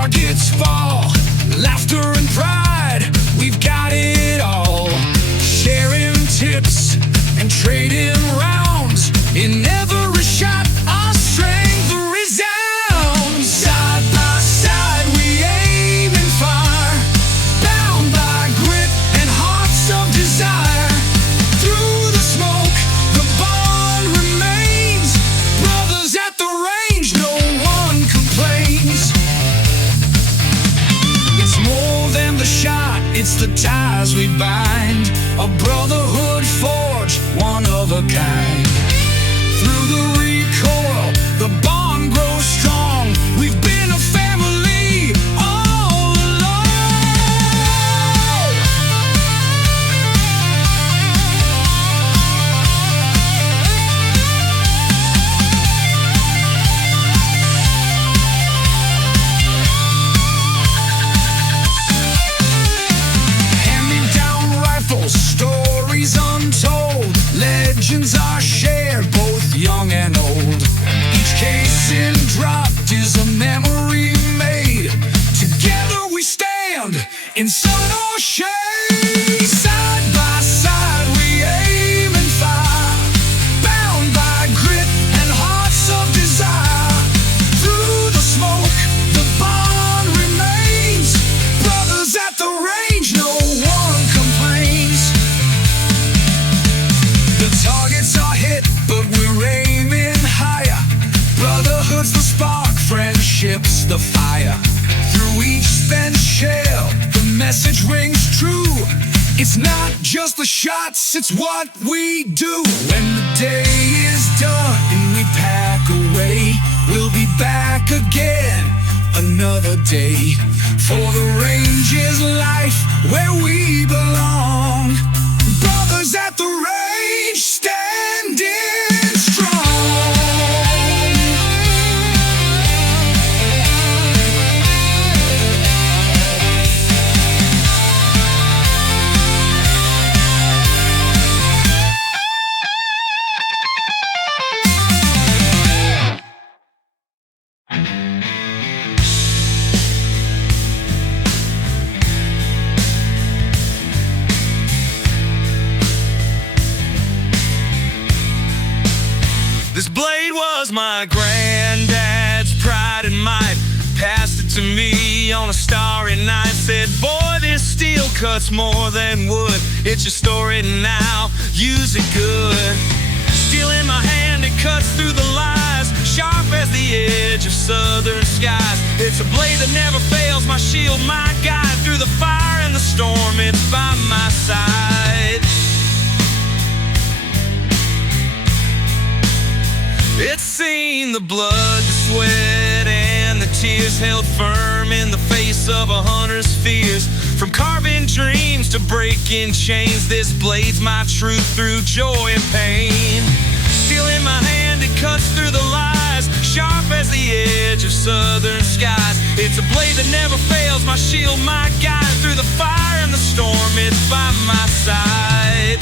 targets fall, laughter and pride, we've got it all. Sharing tips and trading rounds, in every shot our strength resounds. Side by side we aim and fire, bound by grit and hearts of desire. Through the smoke the bond remains, brothers at the range, no one complains. It's more than the shot, it's the ties we bind, a brotherhood forged, one of a kind. Through the recoil, the bond grows strong, we've been a family all along. Hand-me-down rifles, stories untold, legends are shared, both young and old. Each casing dropped is a memory made. Together we stand in sun or shade. Side by side we aim and fire, bound by grit and hearts of desire. Through the smoke the bond remains, brothers at the range, no one complains. The targets are hit, but we're aiming higher. Brotherhood's the spark, friendship's the fire. Through each spent shell, the message rings true. It's not just the shots, it's what we do. When the day is done and we pack away, we'll be back again another day. For the range is life where we belong. Brothers at the range, standing strong. This blade was my granddad's pride and might. Passed it to me on a starry night. Said, boy, this steel cuts more than wood. It's your story now, use it good. Steel in my hand, it cuts through the lies, sharp as the edge of southern skies. It's a blade that never fails, my shield, my guide. Through the fire and the storm, it's by my side. It's seen the blood, the sweat, and the tears, held firm in the face of a hunter's fears. From carving dreams to breaking chains, this blade's my truth through joy and pain. Steel in my hand, it cuts through the lies, sharp as the edge of southern skies. It's a blade that never fails, my shield, my guide. Through the fire and the storm, it's by my side.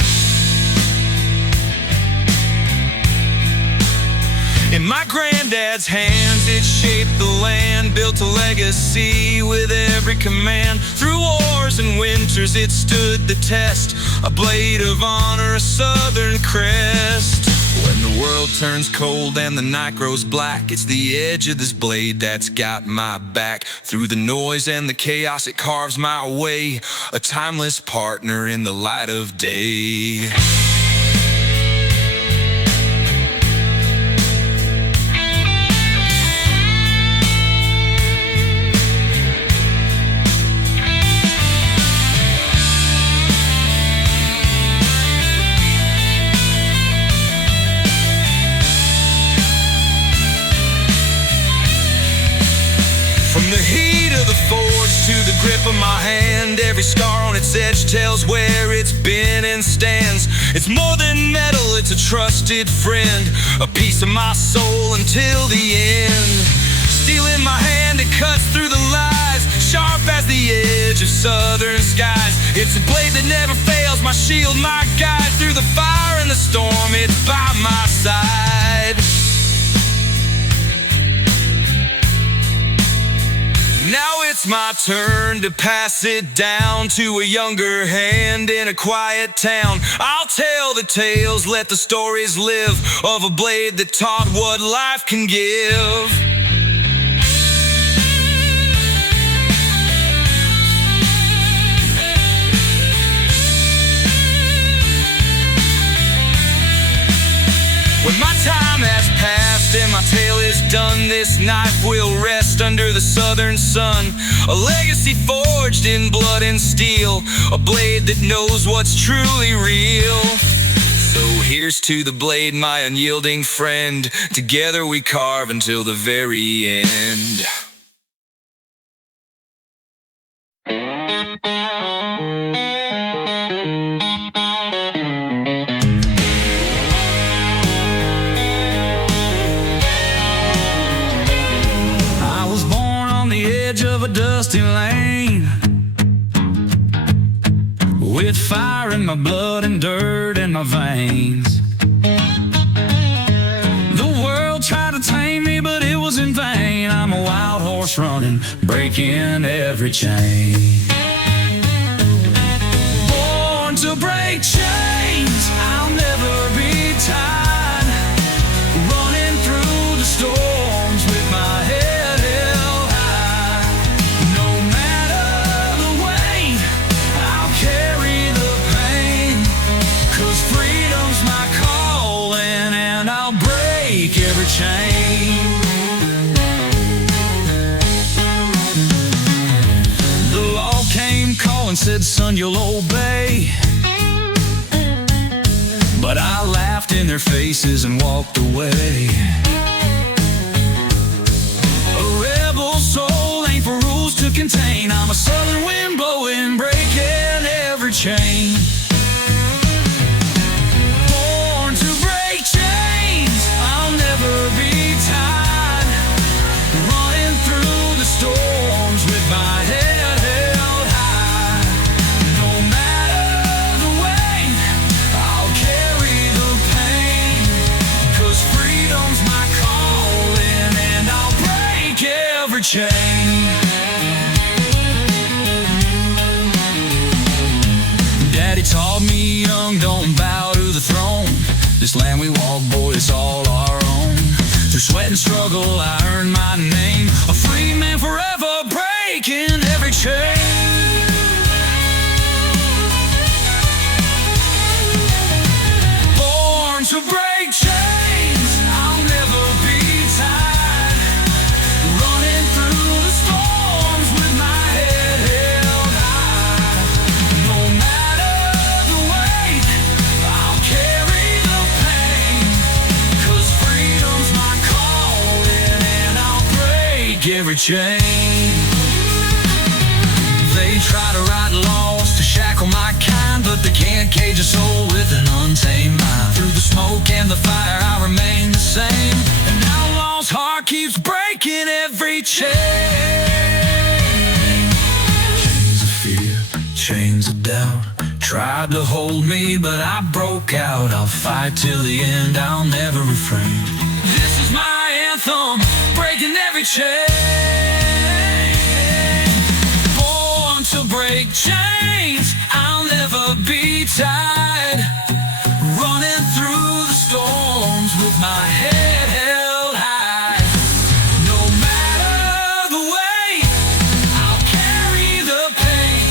In my granddad's hands, it shaped the land, built a legacy with every command. Through wars and winters, it stood the test, a blade of honor, a southern crest. When the world turns cold and the night grows black, it's the edge of this blade that's got my back. Through the noise and the chaos, it carves my way, a timeless partner in the light of day. From the heat of the forge to the grip of my hand, every scar on its edge tells where it's been and stands. It's more than metal, it's a trusted friend, a piece of my soul until the end. Steel in my hand, it cuts through the lies, sharp as the edge of southern skies. It's a blade that never fails, my shield, my guide. Through the fire and the storm, it's by my side. Now it's my turn to pass it down to a younger hand in a quiet town. I'll tell the tales, let the stories live, of a blade that taught what life can give. When my time has passed and my tale is done, this knife will rest under the southern sun. A legacy forged in blood and steel, a blade that knows what's truly real. So here's to the blade, my unyielding friend. Together we carve until the very end. Of a dusty lane, with fire in my blood and dirt in my veins. The world tried to tame me, but it was in vain. I'm a wild horse running, breaking every chain. Born to break chains, I'll never be tied. Running through the storms with my head. Every chain. The law came calling, said, son, you'll obey. But I laughed in their faces and walked away. A rebel soul ain't for rules to contain. I'm a southern wind blowing, breaking every chain. Storms with my head held high. No matter the weight, I'll carry the pain. 'Cause freedom's my calling, and I'll break every chain. Daddy taught me young, don't bow to the throne. This land we walk, boy, it's all our own. Through sweat and struggle, I earned my name. A free man forever, breaking every chain. Born to break chains, I'll never be tied. Running through the storms with my head held high. No matter the weight, I'll carry the pain. 'Cause freedom's my calling, and I'll break every chain. They try to write laws to shackle my kind, but they can't cage a soul with an untamed mind. Through the smoke and the fire, I remain the same. An outlaw's heart keeps breaking every chain. Chains of fear, chains of doubt tried to hold me, but I broke out. I'll fight till the end, I'll never refrain. This is my anthem, breaking every chain. Born to break chains, I'll never be tied. Running through the storms with my head held high. No matter the weight, I'll carry the pain.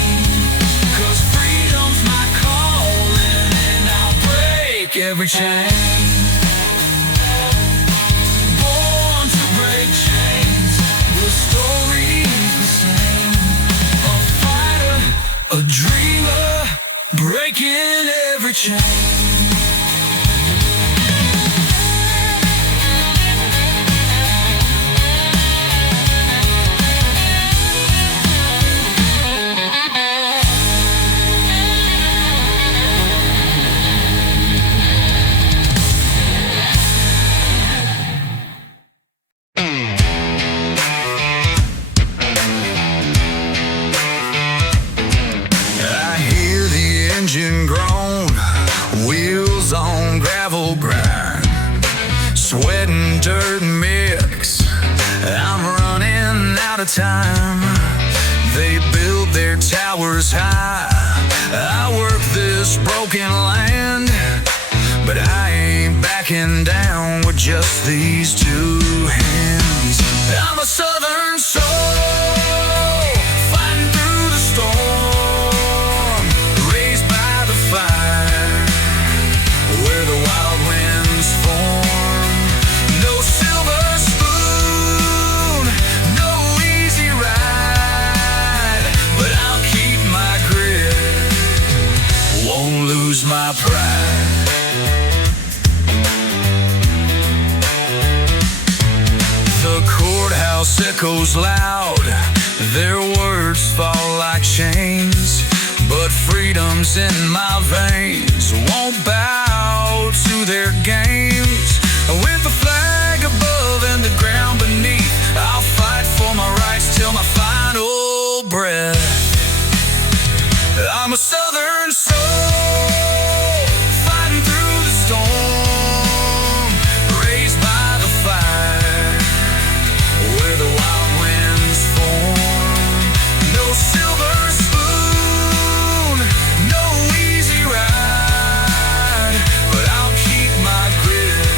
'Cause freedom's my calling, and I'll break every chain. A dreamer, breaking every chain. Engine groan, wheels on gravel grind, sweat and dirt mix, I'm running out of time. They build their towers high. I work this broken land, but I ain't backing down with just these two hands. I'm a southern soul, fighting through the storm, raised by the fire, where the wild winds form. No silver spoon, no easy ride, but I'll keep my grit, won't lose my pride. The courthouse echoes loud, their words fall like chains, but freedom's in my veins, won't bow to their games. With the flag above and the ground beneath, I'll fight for my rights till my final breath. I'm a southern soul, fighting through the storm, raised by the fire, where the wild winds form. No silver spoon, no easy ride, but I'll keep my grit,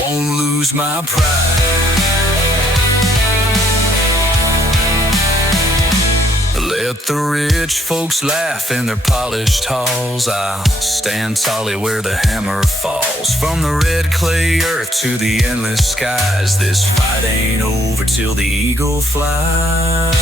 won't lose my pride. Let the rich folks laugh in their polished halls. I'll stand tally where the hammer falls. From the red clay earth to the endless skies, this fight ain't over till the eagle flies.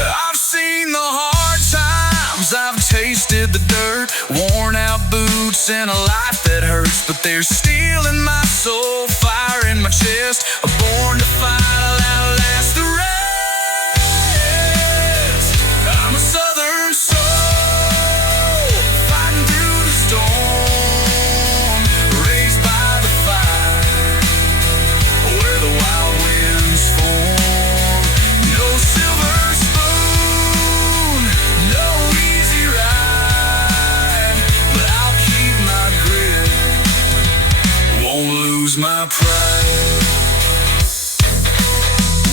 I've seen the hard times, I've tasted the dirt, worn out boots and a life that hurts, but there's steel in my soul, fire in my chest, I'm born to fight, I'll outlast the rest. I'm a southern soul, fighting through the storm, raised by the fire, where the wild winds form. No silver spoon, no easy ride, but I'll keep my grit, won't lose my pride.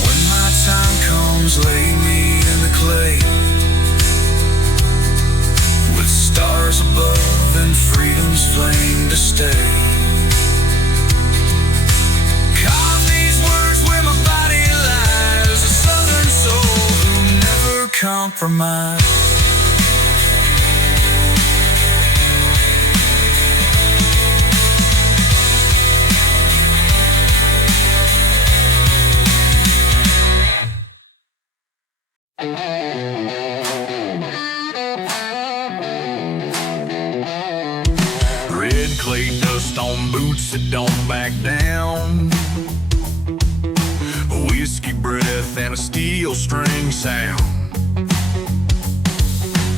When my time comes, lay me in the clay, with stars above and freedom's flame to stay. Carve these words where my body lies, a southern soul who never compromise. Red clay dust on boots that don't back down, whiskey breath and a steel string sound.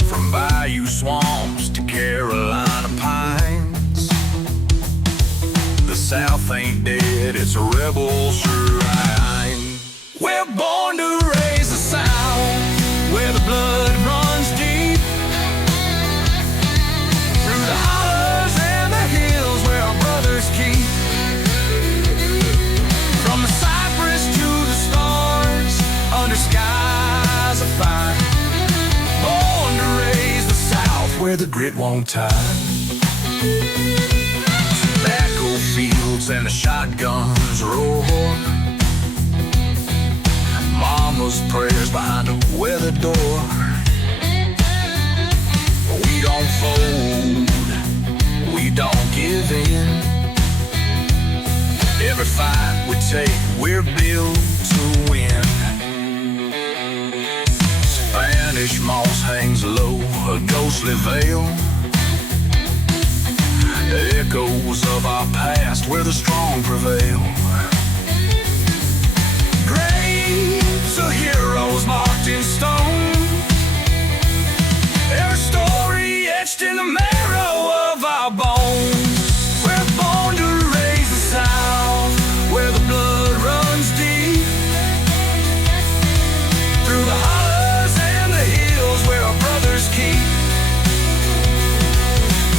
From bayou swamps to Carolina pines, the South ain't dead, it's a rebel shrine. We're born to raise the sound, where the blood runs deep, through the hollers and the hills where our brothers keep. From the cypress to the stars, under skies of fire, born to raise the South where the grit won't tie. Tobacco fields and the shotguns roar, mama's prayers behind a weathered door. We don't fold, we don't give in. Every fight we take, we're built to win. Spanish moss hangs low, a ghostly veil, echoes of our past where the strong prevail. Graves of heroes marked in stone, every story etched in the marrow of our bones. We're born to raise the South, where the blood runs deep, through the hollers and the hills where our brothers keep.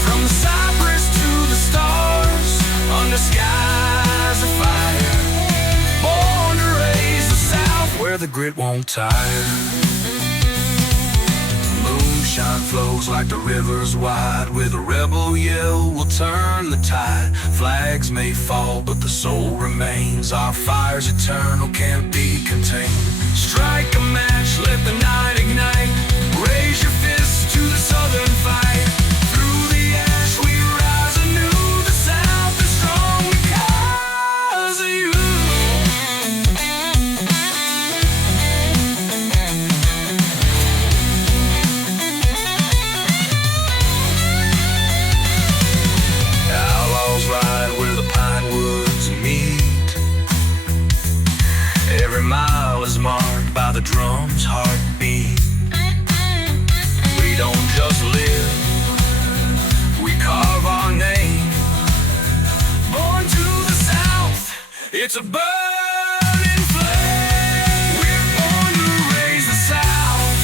From the cypress to the stars, under skies of fire, born to raise the South where the grit won't tire. Moonshine flows like the rivers wide. With a rebel yell, we'll turn the tide. Flags may fall, but the soul remains. Our fire's eternal, can't be contained. Strike a match, let the night ignite. Raise your fists to the southern fight. Through the ash we rise anew. The South is strong because of you. Outlaws ride where the pine woods meet. Every mile is marked by the drum's heartbeat. We don't just live, we carve our name. Born to the South, it's a burning flame. We're born to raise the South,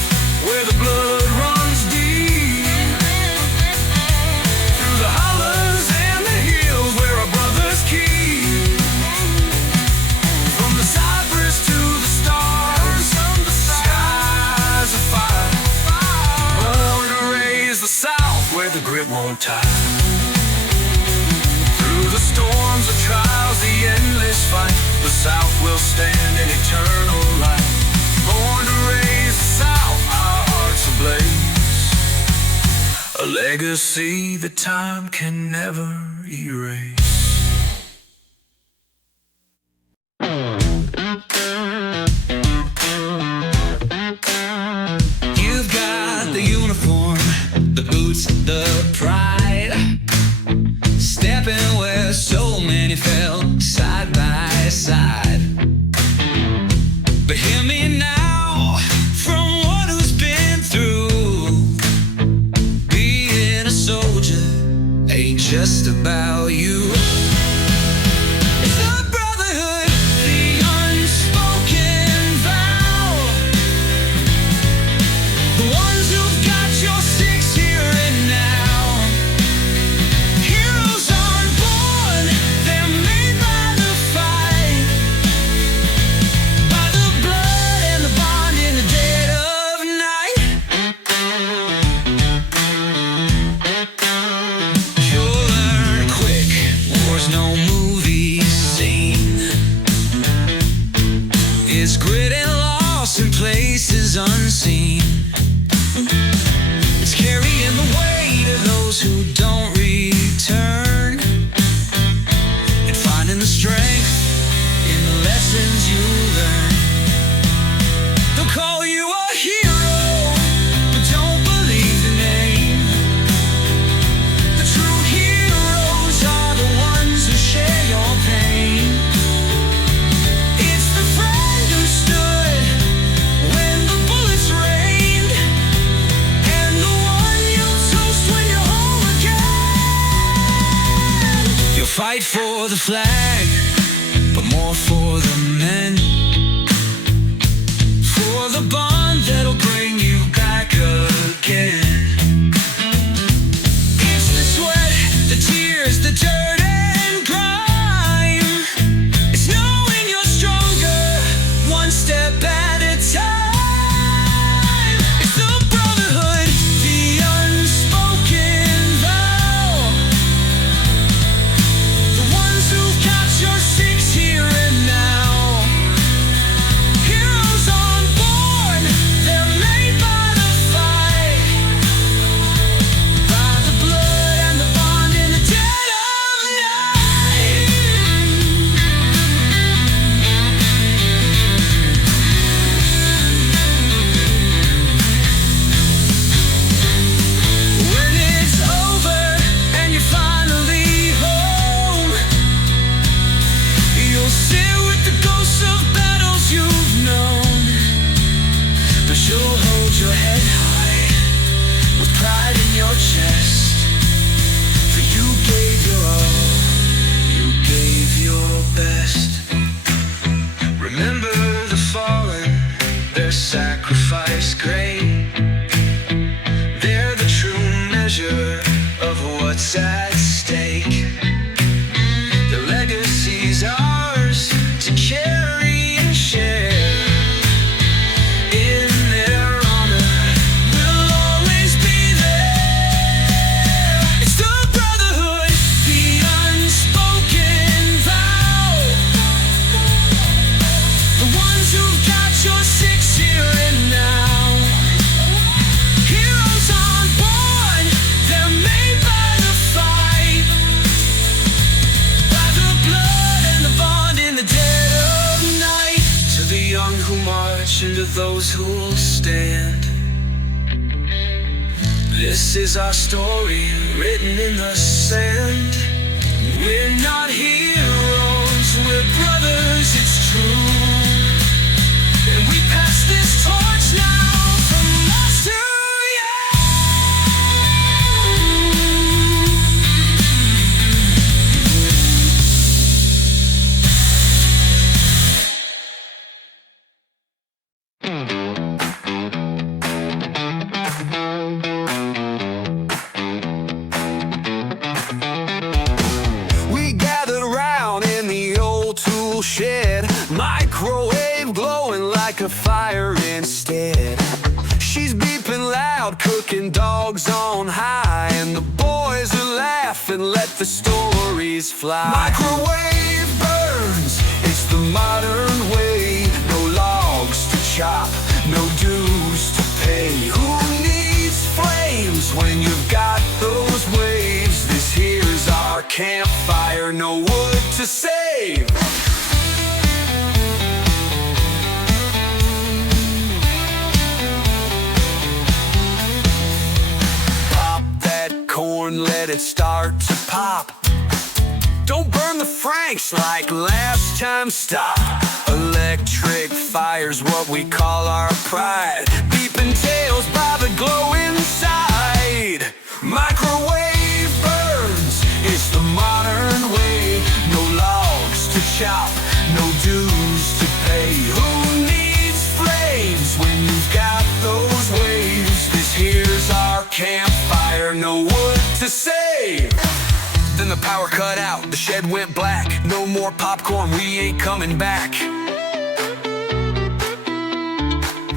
where the blood runs deep. Through the hollows and the hills where our brothers keep. From the cypress to the stars, the skies of fire. Born to raise the South, where the grit won't tire. Through the storms, the trials, the endless fight, the South will stand in eternal light. Born to raise the South, our hearts ablaze. A legacy that time can never erase. You've got the uniform, the boots, the pride. Stepping where so many fell side by side. But hear me now, from one who's been through. Being a soldier ain't just about you. It's the brotherhood, the unspoken vow. The ones who've got your six here and now. Heroes aren't born, they're made by the fight. By the blood and the bond in the dead of night. You'll learn quick, war's no movie scene. It's grit and loss in places unseen. It's carrying the weight of those who don't return, and finding the strength in the lessons you learn. They'll call you a hero, but don't believe the name. The true heroes are the ones who share your pain. It's the friend who stood when the bullets rained, and the one you'll toast when you're home again. You'll fight for the flag, but more for the men. For the bond that'll bring you back again. It's the sweat, the tears, the dirt and grime. It's knowing you're stronger, one step at a time. It's the brotherhood, the unspoken vow. The ones who've got your six here and now. Heroes aren't born, they're made by the fight. By the blood and the bond in the dead of night. When it's over and you're finally home, you'll sit with the ghosts of battles you've known. But you'll hold your head high with pride in your chest. For you gave your all, you gave your best. Remember the fallen, their sacrifice great. They're the true measure of what's at stake. Their legacy's ours to carry and share. march and to those who'll stand. This is our story, written in the sand. We're not heroes, we're brothers, it's true. And we pass this torch now from us to shed, microwave glowing like a fire instead. She's beeping loud, cooking dogs on high, and the boys are laughing, let the stories fly. Microwave burns, it's the modern way. No logs to chop, no dues to pay. Who needs flames when you've got those waves? This here's our campfire, no wood to save. Corn, let it start to pop. Don't burn the Franks like last time, stop. Electric fire's what we call our pride. Beeping tails by the glow inside. Microwave burns, it's the modern way. No logs to chop, no dues to pay. Who needs flames when you've got those waves? This here's our campfire, no wood to save. Then the power cut out, the shed went black. No more popcorn, we ain't coming back.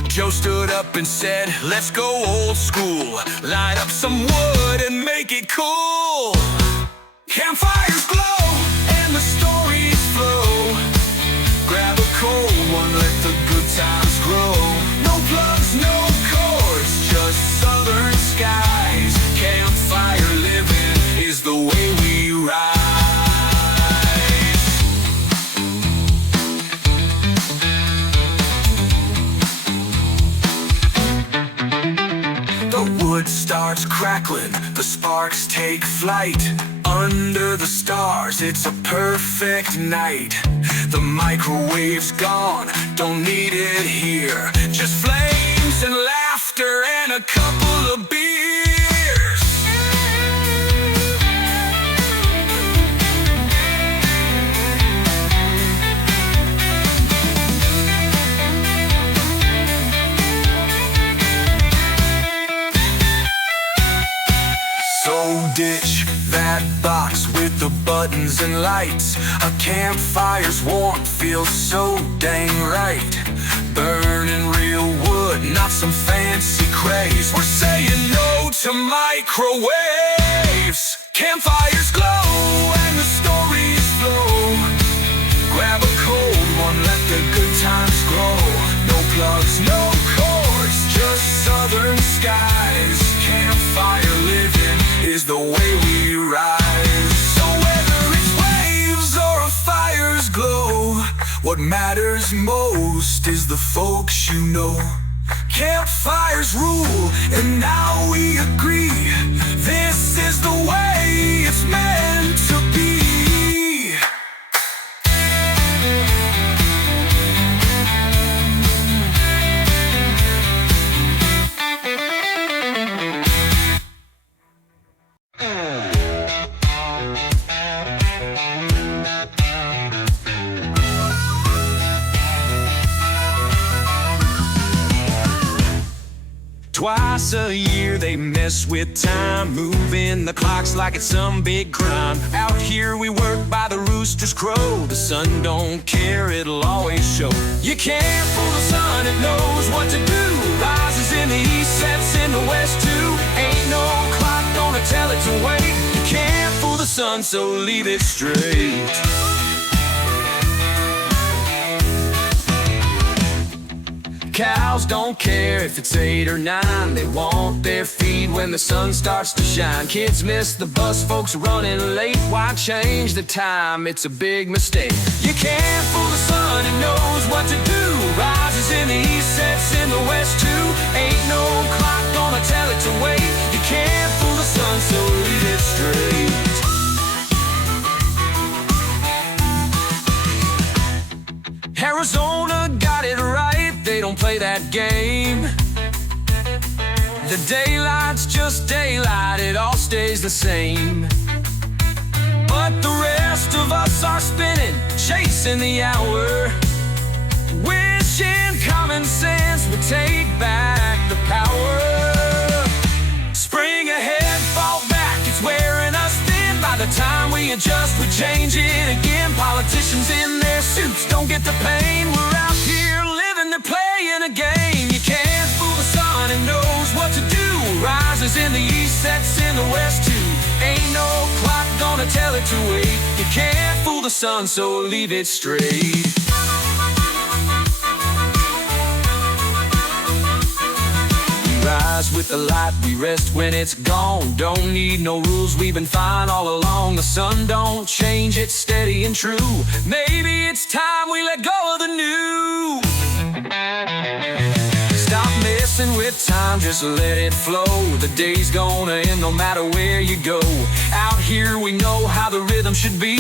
Joe stood up and said, let's go old school. Light up some wood and make it cool. Campfires glow and the stories flow. Grab a cold one, let the good times grow. No plugs, no cords, just southern skies. Campfire living is the way we rise. The wood starts crackling, the sparks take flight. Under the stars, it's a perfect night. The microwave's gone, don't need it here. Just flames and laughter and a couple of beers. So ditch that box with the buttons and lights. A campfire's warmth feels so dang right. Burning real wood, not some fancy craze. We're saying no to microwaves. Campfires glow and the stories flow. Grab a cold one, let the good times grow. No plugs, no cords, just southern skies. Campfire living is the way we rise. So whether it's waves or a fire's glow, what matters most is the folks you know. Campfires rule, and now we agree. This is the way it's meant to be. Twice a year they mess with time, moving the clocks like it's some big crime. Out here we work by the rooster's crow. The sun don't care, it'll always show. You can't fool the sun, it knows what to do. Rises in the east, sets in the west too. Ain't no clock gonna tell it to wait. You can't fool the sun, so leave it straight. cows don't care if it's 8 or 9. They want their feed when the sun starts to shine. Kids miss the bus, folks running late. Why change the time? It's a big mistake. You can't fool the sun, he knows what to do. Rises in the east, sets in the west too. Ain't no clock gonna tell it to wait. You can't fool the sun, so leave it straight. Arizona got it right, they don't play that game. The daylight's just daylight, it all stays the same. But the rest of us are spinning, chasing the hour, wishing common sense would take back the power. Spring ahead, fall back, it's wearing us thin. By the time we adjust, we change it again. Politicians in their suits don't get the pain. We're out here living, they're playing a game. You can't fool the sun, it knows what to do. Rises in the east, sets in the west too. Ain't no clock gonna tell it to wait. You can't fool the sun, so leave it straight. Rise with the light, we rest when it's gone. Don't need no rules, we've been fine all along. The sun don't change, it's steady and true. Maybe it's time we let go of the new. Stop messing with time, just let it flow. The day's gonna end no matter where you go. Out here we know how the rhythm should be.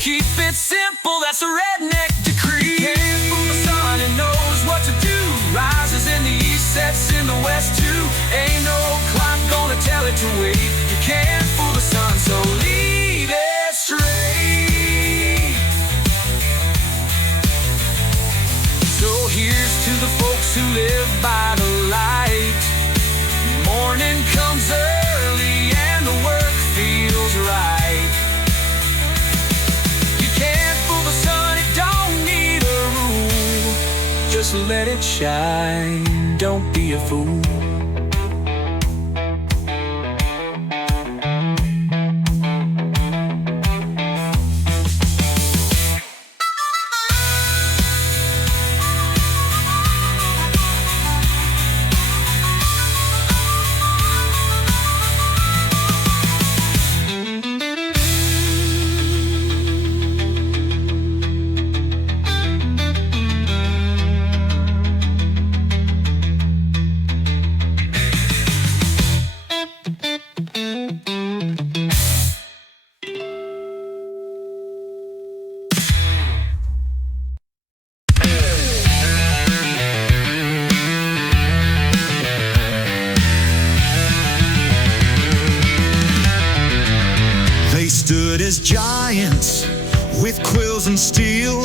Keep it simple, that's a redneck decree. Can't fool the sun, it knows what to do. Rises in the east, sets in the west too. Ain't no clock gonna tell it to wait. You can't fool the sun, so leave it straight. So here's to the folks who live by the light. Morning comes early and the work feels right. You can't fool the sun, it don't need a rule. Just let it shine, don't be a fool. Stood as giants with quills and steel,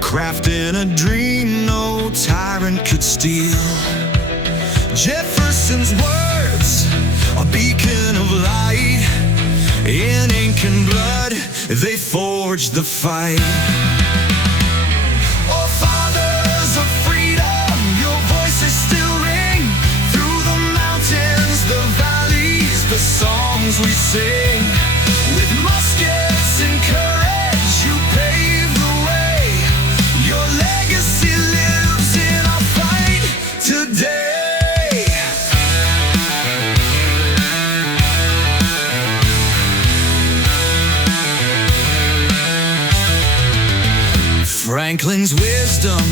crafting a dream no tyrant could steal. Jefferson's words, a beacon of light. In ink and blood, they forged the fight. Oh, fathers of freedom, your voices still ring through the mountains, the valleys, the songs we sing. With muskets and courage, you pave the way. Your legacy lives in our fight today. Franklin's wisdom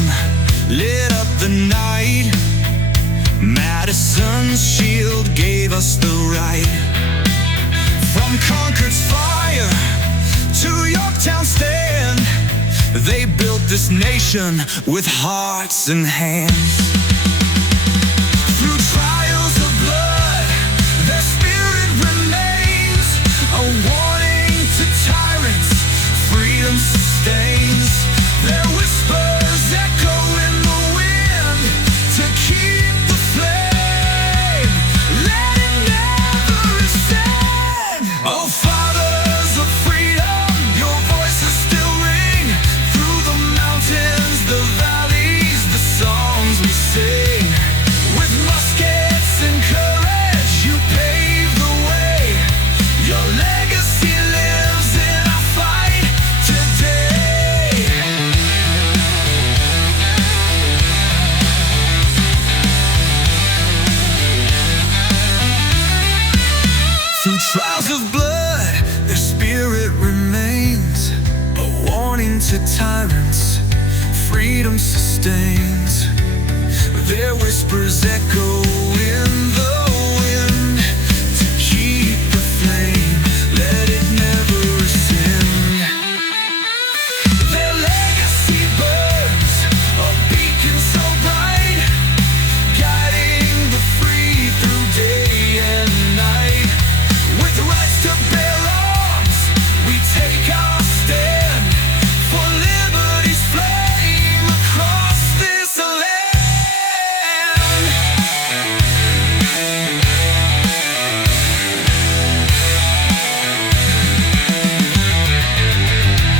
lit up the night. Madison's shield gave us the right. From Concord's fire to Yorktown's stand, they built this nation with hearts and hands. Through trials of blood, their spirit remains, a warning to tyrants, freedom sustains. Their whispers echo in the wind to keep the flame. Let it never ascend. Oh, fathers of freedom, your voices still ring through the mountains, the valleys, the songs we sing. Trials of blood, their spirit remains a warning to tyrants, freedom sustains. Their whispers echo in the wind to keep the flame, let it never ascend. Their legacy burns, a beacon so bright, guiding the free through day and night. With rights to bear arms, we take our stand for liberty's flame across this land.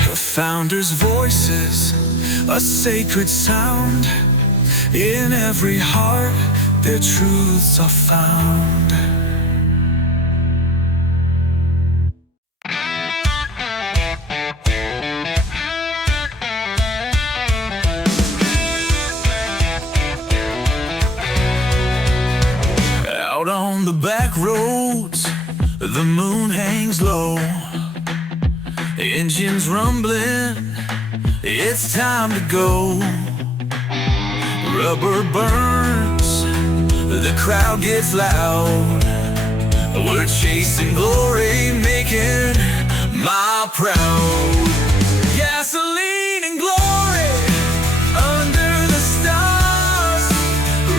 The founders' voices, a sacred sound. In every heart, their truths are found. Out on the back roads, the moon hangs low. Engines rumbling, it's time to go. Rubber burns, the crowd gets loud. We're chasing glory, making my proud. Gasoline and glory under the stars,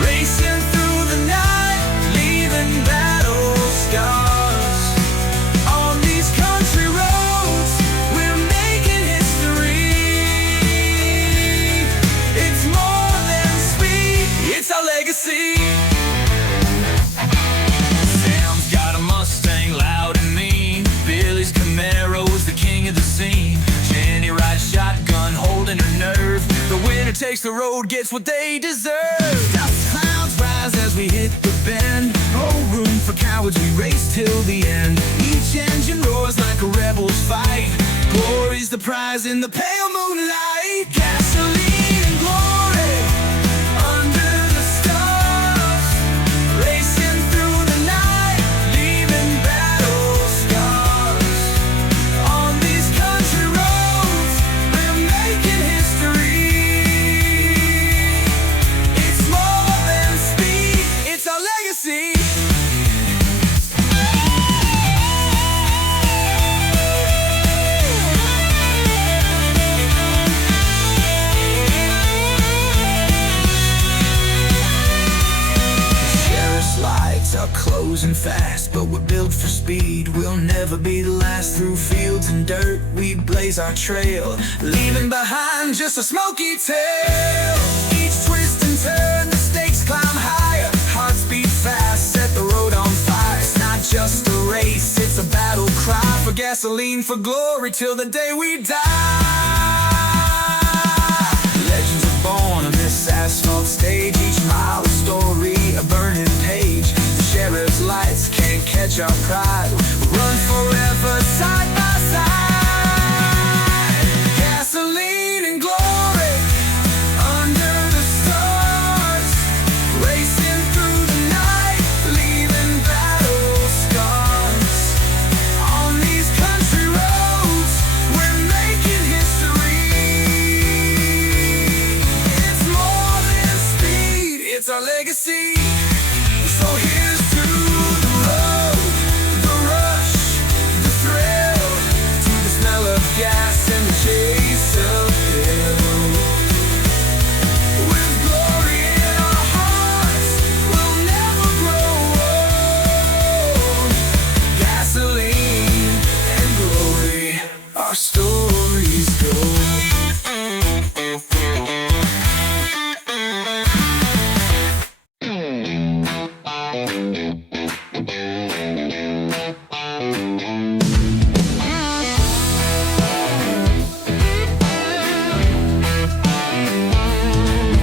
racing through the night, leaving battle scars. On these country roads, we're making history. It's more than speed, it's our legacy. Sam's got a Mustang, loud and mean. Billy's Camaro's the king of the scene. Jenny rides shotgun, holding her nerve. The winner takes the road, gets what they deserve. Dust clouds rise as we hit the bend. No room for cowards, we race till the end. Each engine roars like a rebel's fight. Glory's the prize in the pale moonlight. Gasoline and glory under the stars, racing through the night, leaving battle scars. On these country roads, we're making history. It's more than speed, it's our legacy. Sheriff's lights are closing fast, but we're built for speed. We'll never be the last. Through fields and dirt, we blaze our trail, leaving behind just a smoky tail. Each twist and turn, the stakes climb higher. Hearts beat fast, set the road on fire. It's not just a race, it's a battle cry. For gasoline, for glory, till the day we die. Legends are born on this asphalt stage. Each mile a story, a burning page. The sheriff's lights can't catch our pride. We'll run forever, side by side. Gasoline and glory under the stars, racing through the night, leaving battle scars. On these country roads, we're making history. It's more than speed, it's our legacy. So here's to the road, the rush, the thrill, to the smell of gas and the chase of thrill. With glory in our hearts, we'll never grow old. Gasoline and glory, our stories go.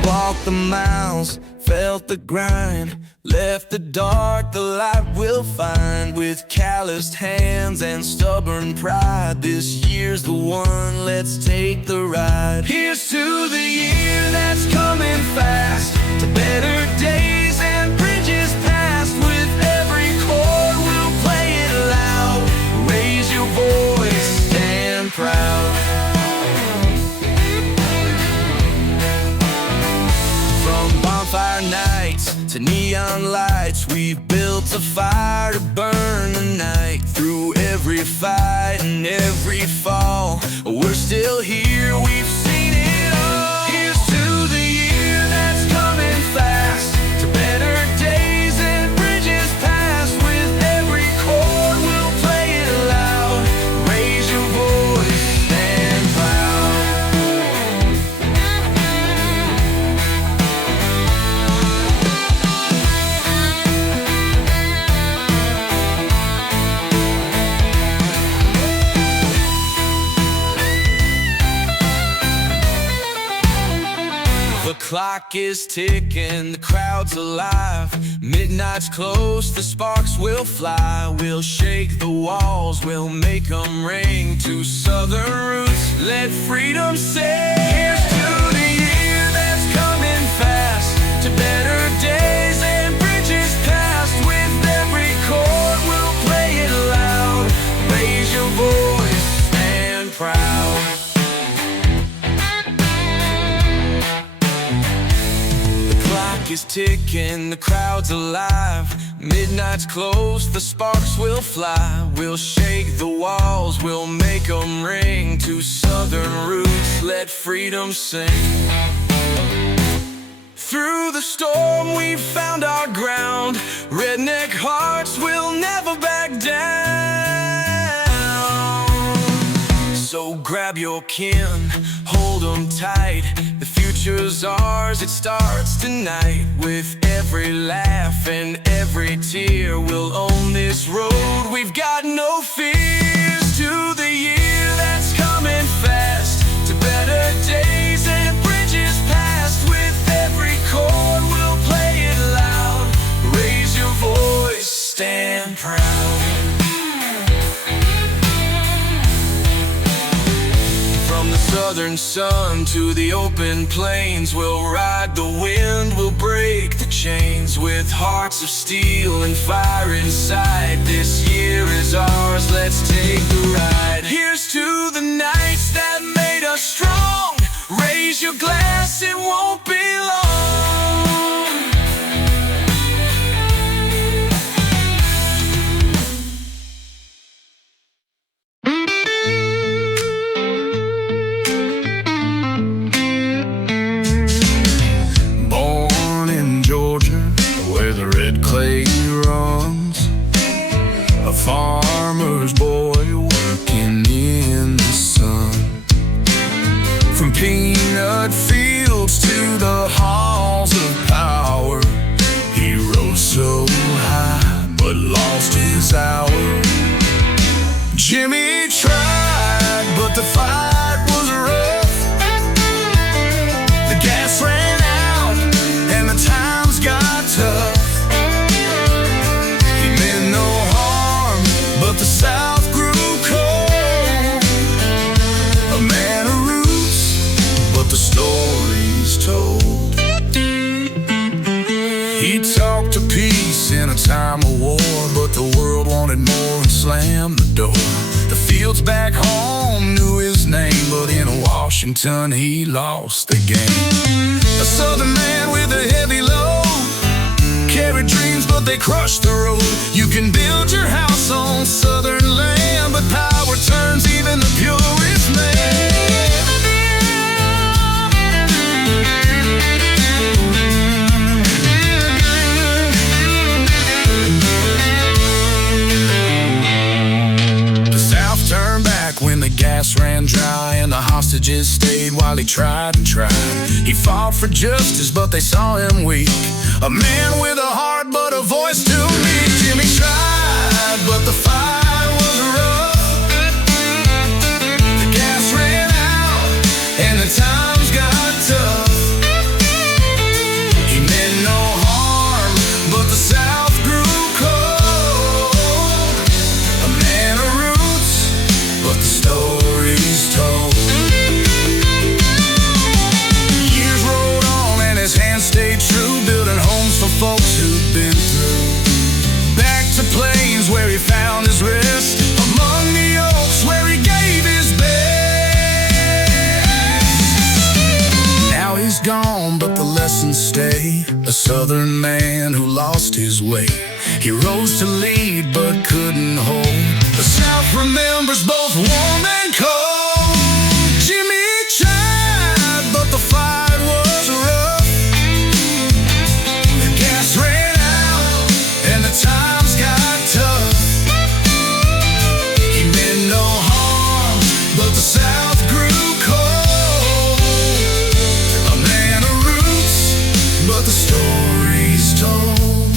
Walked the miles, felt the grind, left the dark, the light we'll find. With calloused hands and stubborn pride, this year's the one, let's take the ride. Here's to the year that's coming fast, to better days and bridges past. With every chord we'll play it loud. campfire nights to neon lights. We've built a fire to burn the night. Through every fight and every fall, we're still here, we've seen it all. Here's to the year that's coming fast, to better days and bridges past. With every chord we'll play it loud. Raise your voice, stand proud. The clock is ticking, the crowd's alive. Midnight's close, the sparks will fly. We'll shake the walls, we'll make them ring. To southern roots, let freedom sing. Here's to the year that's coming fast, to better days and bridges past. With every chord we'll play it loud. Raise your voice, stand proud. Is ticking, the crowd's alive. Midnight's close, the sparks will fly. We'll shake the walls, we'll make them ring. To southern roots, let freedom sing. Through the storm we've found our ground. Redneck hearts will never back down. So grab your kin, hold them tight. The future's ours, it starts tonight. With every laugh and every tear, we'll own this road, we've got no fears. To the year that's coming fast, to better days and bridges past. With every chord we'll play it loud. Raise your voice, stand proud. From the southern sun to the open plains, we'll ride the wind, we'll break the chains. With hearts of steel and fire inside, this year is ours, let's take the ride. Here's to the nights that made us strong. Raise your glass, it won't be long. Clay runs, a farmer's boy working in the sun. From peanut fields to the halls of power, he rose so high but lost his hour. Jimmy tried, but the fight was rough. The gas ran out and the times got tough. The South grew cold, a man of roots, but the story's told. He talked of peace in a time of war, but the world wanted more and slammed the door. The fields back home knew his name, but in Washington he lost the game. A southern man with a heavy load, carried dreams but they crushed the road. You can build your house on southern land, but power turns even the purest man. The South turned back when the gas ran dry, and the hostages stayed while he tried and tried. He fought for justice but they saw him weak, a man with a heart but a voice too weak. Jimmy tried, but the fight was rough. The gas ran out and the times got tough. He meant no harm, but the South grew cold. A man of roots, but the story's told. Years rolled on and his hands stayed true, building a southern man who lost his way. He rose to lead but couldn't hold. The South remembers both warm and cold. Jimmy tried, but the fight was rough. The gas ran out and the times got tough. He meant no harm, but the South grew cold. A man of roots, but the story's told.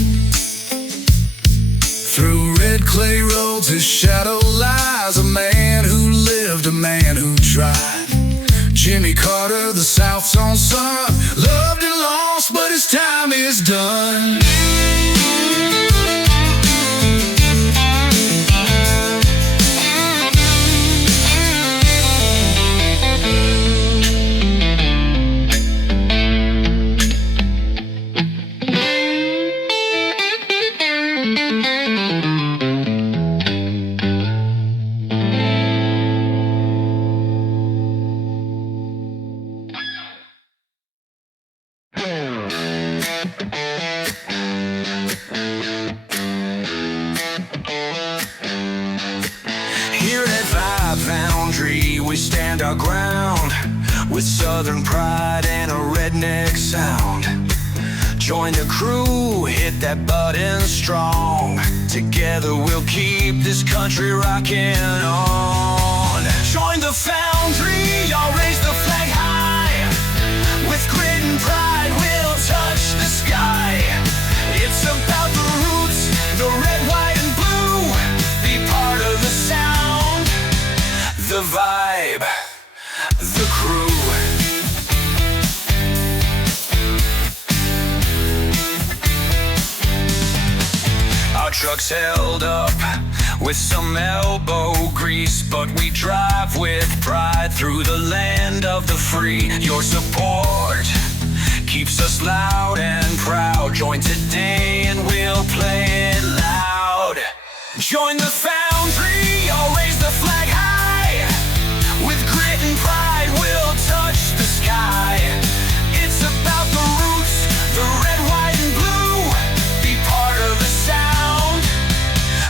Through red clay roads his shadow lies. A man who lived, a man who tried. Jimmy Carter, the South's own son, loved and lost, but his time is done. Here at Vibe Foundry, we stand our ground with southern pride and a redneck sound. Join the crew, hit that button strong. Together we'll keep this country rocking on. Join the foundry, y'all raise the flag high. With grit and pride, we'll touch the sky. It's about the roots, the red, white, and blue. Be part of the sound, the vibe, the crew. Our trucks held up with some elbow grease, but we drive with pride through the land of the free. Your support keeps us loud and proud. Join today and we'll play it loud. Join the foundry, I'll raise the flag high. With grit and pride, we'll touch the sky. It's about the roots, the red, white, and blue. Be part of the sound,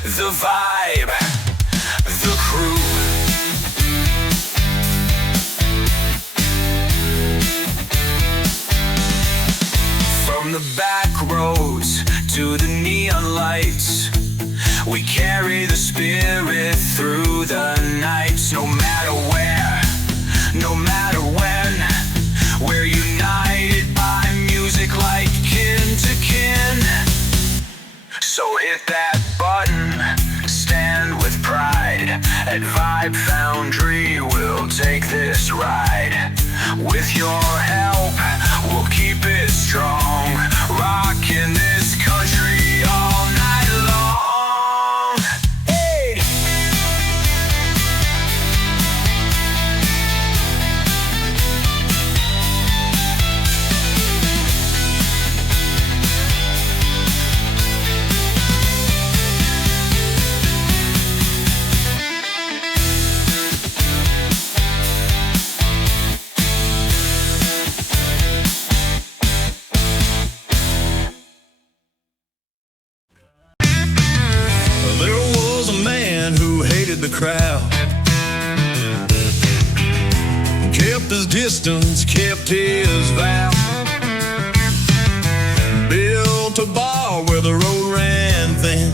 the vibe, the crew. From the back roads to the neon lights, we carry the spirit through the nights. No matter where, no matter when, we're united by music like kin to kin. So hit that button, stand with pride. At Vibe Foundry, we'll take this ride. With your help, we'll keep it strong. Rockin' this country all night long. Hey! The crowd kept his distance, kept his vow. Built a bar where the road ran thin,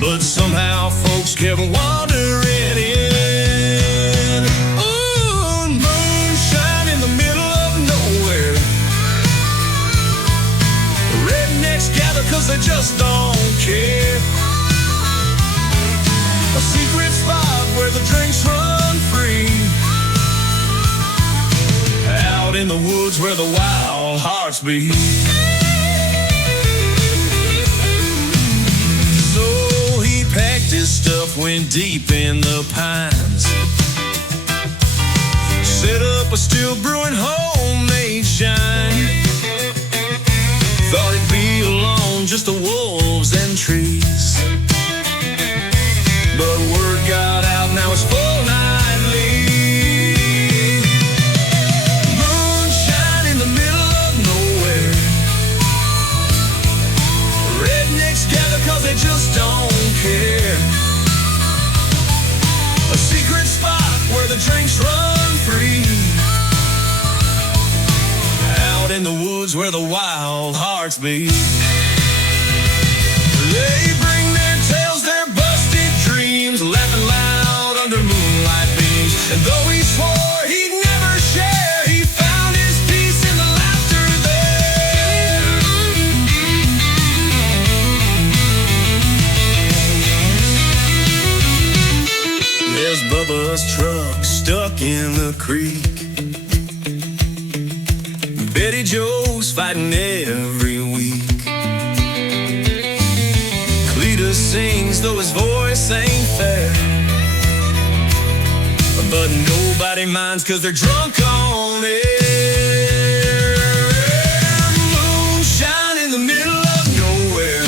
but somehow folks kept wandering in. Ooh, moonshine in the middle of nowhere. Rednecks gather 'cause they just don't care. A secret spot where the drinks run free. Out in the woods where the wild hearts beat. So he packed his stuff, went deep in the pines. Set up a still brewing homemade shine. Thought he'd be alone, just the wolves and trees. But word got out, now it's full nightly. Moonshine in the middle of nowhere. wild hearts beat. They bring their tales, their busted dreams, laughing loud under moonlight beams. And though he swore he'd never share, he found his peace in the laughter there. There's Bubba's truck stuck in the creek. Betty Joe's fighting every week. Cletus sings though his voice ain't fair, but nobody minds 'cause they're drunk on air. Moonshine in the middle of nowhere.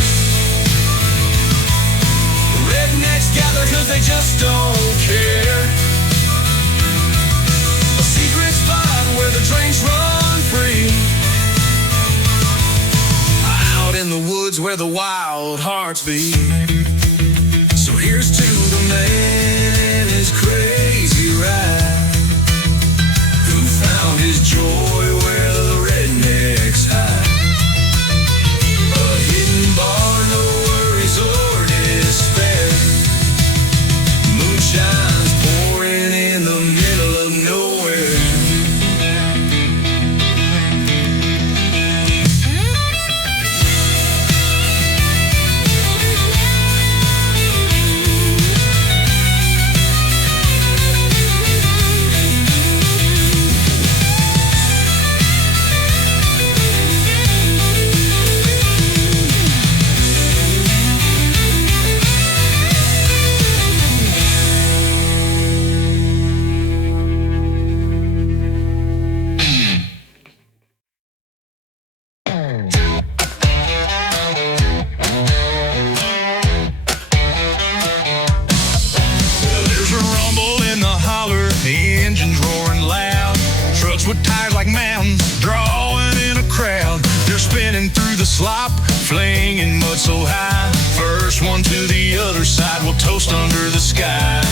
Rednecks gather 'cause they just don't care. A secret spot where the drinks run free. Out in the woods where the wild hearts beat. So here's to the man and his crazy ride, who found his joy where the rednecks hide. A hidden bar, no worries or despair. Moonshine's pouring in the middle of nowhere. There's a rumble in the holler, the engine's roaring loud. Trucks with tires like mountains, drawing in a crowd. They're spinning through the slop, flinging mud so high. First one to the other side will toast under the sky.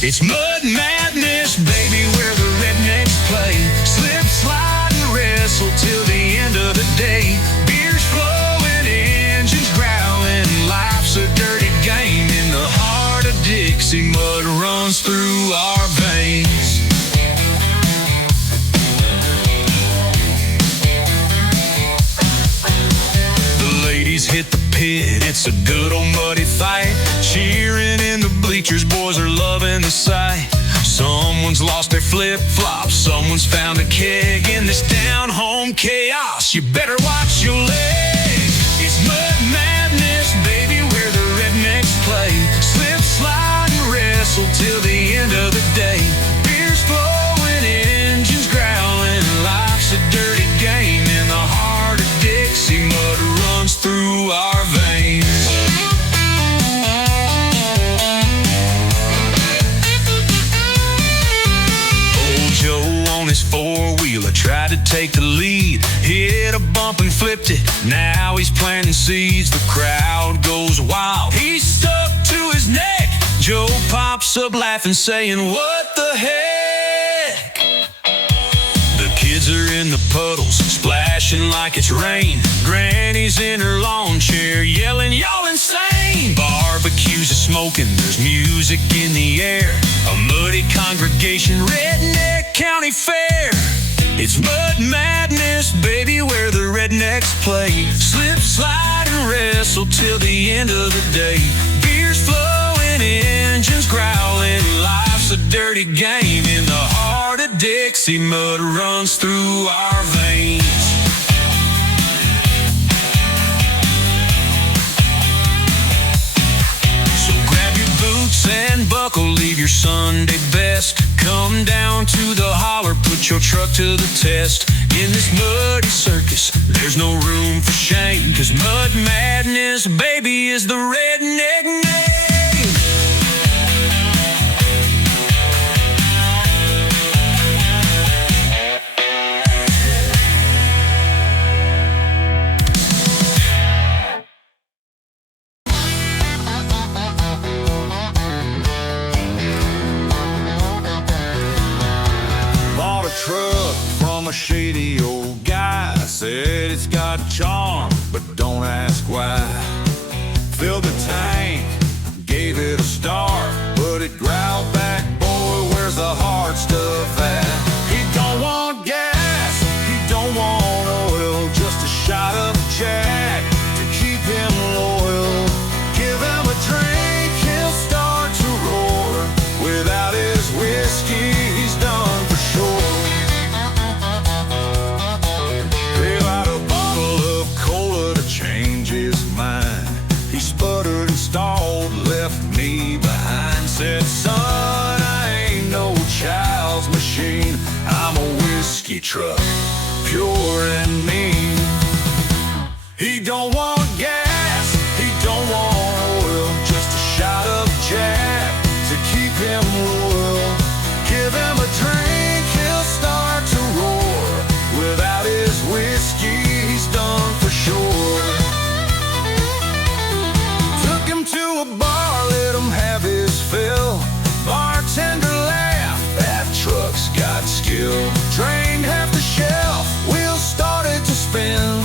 It's mud madness, baby, where the rednecks play. Slip, slide, and wrestle till the end of the day. Beers flowing, engines growling, life's a dirty game. In the heart of Dixie, mud runs through our veins. The ladies hit the pit, it's a good old muddy fight. Cheering in the bleachers, boys are loving the sight. Someone's lost their flip-flops, someone's found a keg. In this down-home chaos, you better watch your legs. It's mud madness, baby, where the rednecks play. Slip, slide, and wrestle till the end of the day. Beers flowing, engines growling, life's a dirty game. In the heart of Dixie, mud runs through our veins. Old Joe on his four-wheeler tried to take the lead, hit a bump and flipped it. Now he's planting seeds. The crowd goes wild. He's stuck to his neck. Joe pops up laughing, saying, "What the heck?" The kids are in the puddles, splashing like it's rain. Granny's in her lawn chair, yelling, "Y'all insane!" Barbecues are smoking, there's music in the air. A muddy congregation, Redneck County Fair. It's mud madness, baby, where the rednecks play. Slip, slide, and wrestle till the end of the day. Beers flowing, engines growling, life's a dirty game. In the heart of Dixie, mud runs through our veins. So grab your boots and buckle, leave your Sunday best. Come down to the holler, put your truck to the test. In this muddy circus, there's no room for shame, 'cause mud madness, baby, is the redneck name. Bought a truck from a shady old guy, said it's got charm but don't ask why. Filled the tank, gave it a start, but it growled back, boy, where's the hard stuff at? He don't want gas, he don't want oil, just a shot of Jack to keep him loyal. Give him a drink, he'll start to roar. Without his whiskey, he's done for sure. Fill out a bottle of cola to change his mind. He sputtered and stalled, left me behind. Said, son, I ain't no child's machine. I'm a whiskey truck, pure and mean. He don't want gas, he don't want oil, just a shot of Jack to keep him loyal. Give him a drink, he'll start to roar. Without his whiskey, he's done for sure. Took him to a bar, let him have his fill. Bartender laughed, that truck's got skill. Drained half the shelf, wheels started to spin.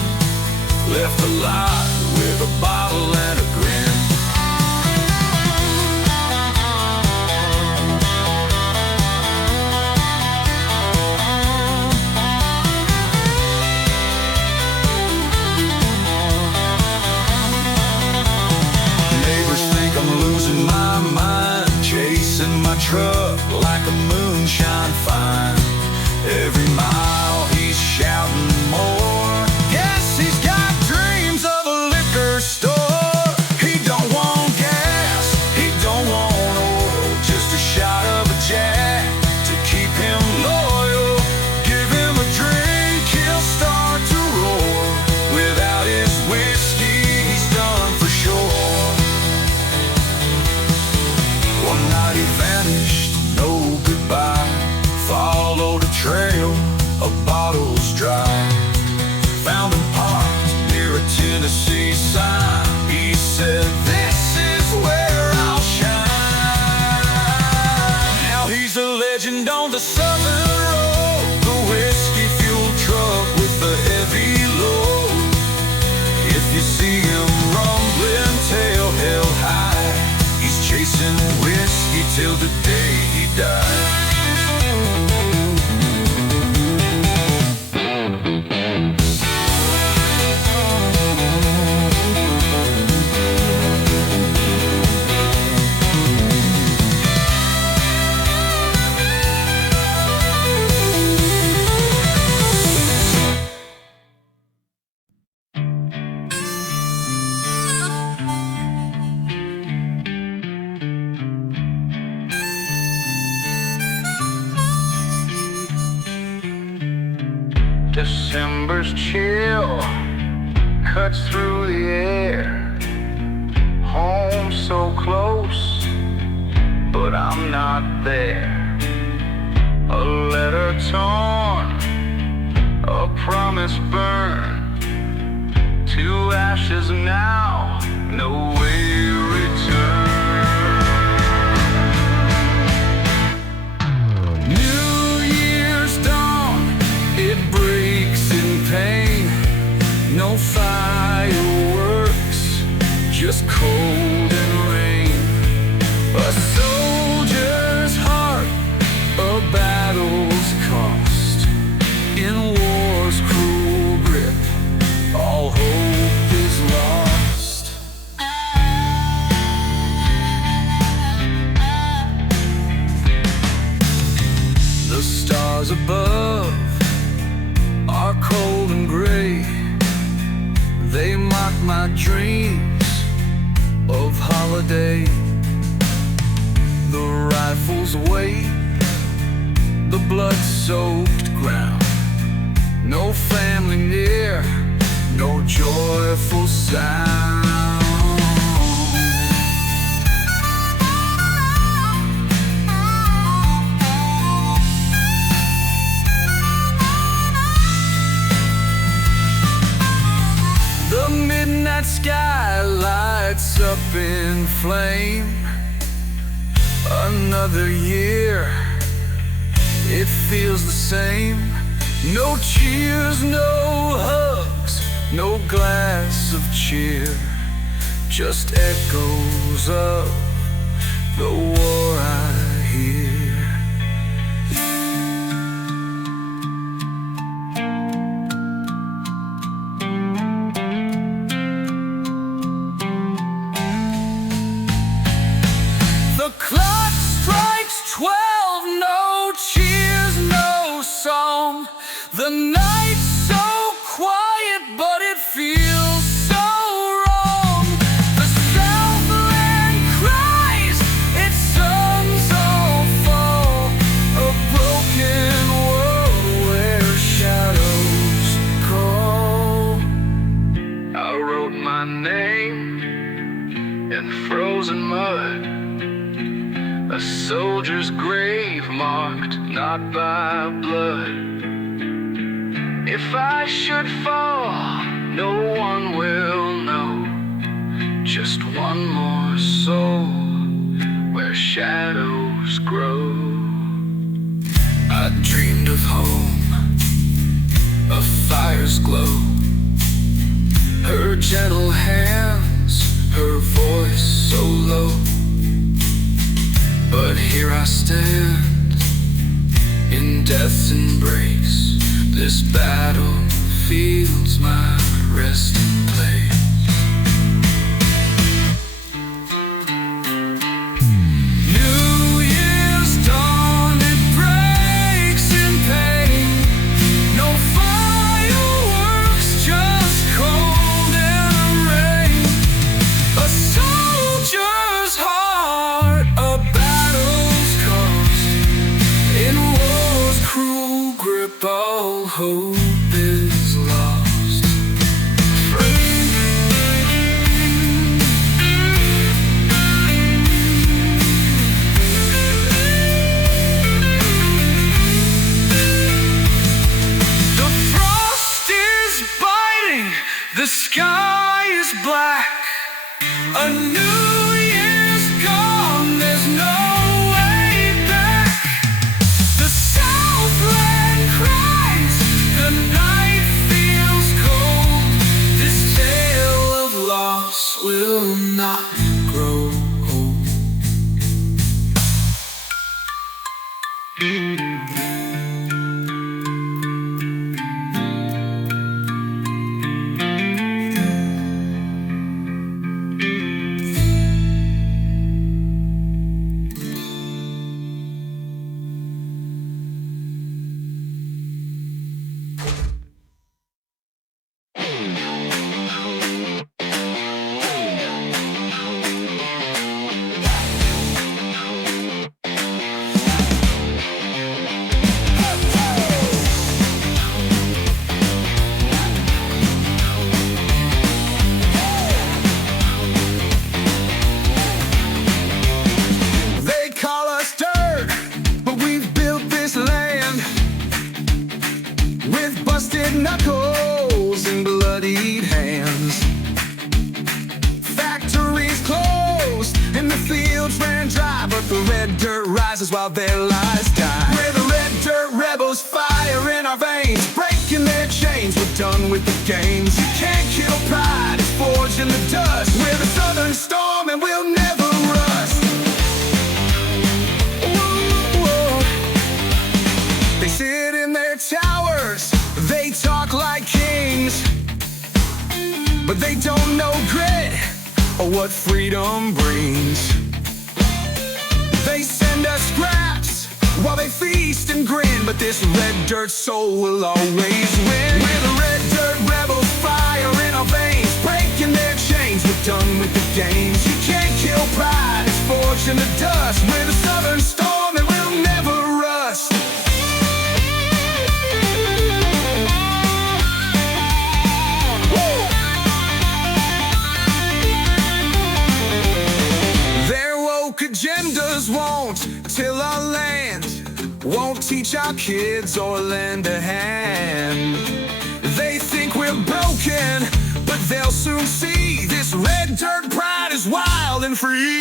Left a lot with a bottle and a grin. Neighbors think I'm losing my mind, chasing my truck like a moonshine find. Every mile he's shouting more. Yes, he's got dreams of a liquor store. He don't want gas, he don't want oil, just a shot of a Jack to keep him loyal. Give him a drink, he'll start to roar. Without his whiskey, he's done for sure. One night he vanished, no goodbye. Followed a trail, a bottle's dry. Found him parked near a Tennessee sign. He said, this is where I'll shine. Now he's a legend on the southern road, the whiskey-fueled truck with the heavy load. If you see him rumbling, tail held high, he's chasing whiskey till the day he died. December's chill cuts through the air. Home so close, but I'm not there. A letter torn, a promise burned, to ashes now, no way return. New Year's dawn, it breaks in pain. No fireworks, just cold and rain. A soldier's heart, a battle's cost. In war's cruel grip, all hope is lost. The stars above are cold and gray. They mock my dreams of holiday. The rifles wait, the blood-soaked ground. No family near, no joyful sound. The midnight sky lights up in flame. Another year, it feels the same. No cheers, no hugs, no glass of cheer, just echoes of the war I hear. The clock strikes 12, no cheers, no song. The night's so quiet, but it feels so wrong. The Southland cries, its sons all fall. A broken world where shadows call. I wrote my name in frozen mud, a soldier's grave marked not by blood. If I should fall, no one will know. Just one more soul where shadows grow. I dreamed of home, of fire's glow, her gentle hands, her voice so low. But here I stand, in death's embrace. This battlefield's my resting place. New Year's dawn, it breaks in pain. No fireworks, just cold and rain. A soldier's heart, a battle's cost. In war's cruel grip, all hope is lost. The frost is biting, the sky is black. A new year's gone, there's no way back. The Southland cries, the night feels cold. This tale of loss will not grow old. They call us dirt, but we've built this land with busted knuckles and bloodied hands. Factories closed and the fields ran dry, but the red dirt rises while their lives die. We're the red dirt rebels, fire in our veins, breaking their chains. We're done with the games. You can't kill pride, it's forged in the dust. We're the southern storm and we'll never rust. They sit in their towers, they talk like kings, but they don't know grit or what freedom brings. They send us scraps while they feast and grin, but this red dirt soul will always win. We're the red dirt rebels, fire in our veins, breaking their chains. We're done with the games. You can't kill pride, it's forged in the dust. We're the southern storm and we'll never rust. Their woke agendas won't till our land, won't teach our kids or lend a hand. They think we're broken, but they'll soon see this red dirt pride is wild and free.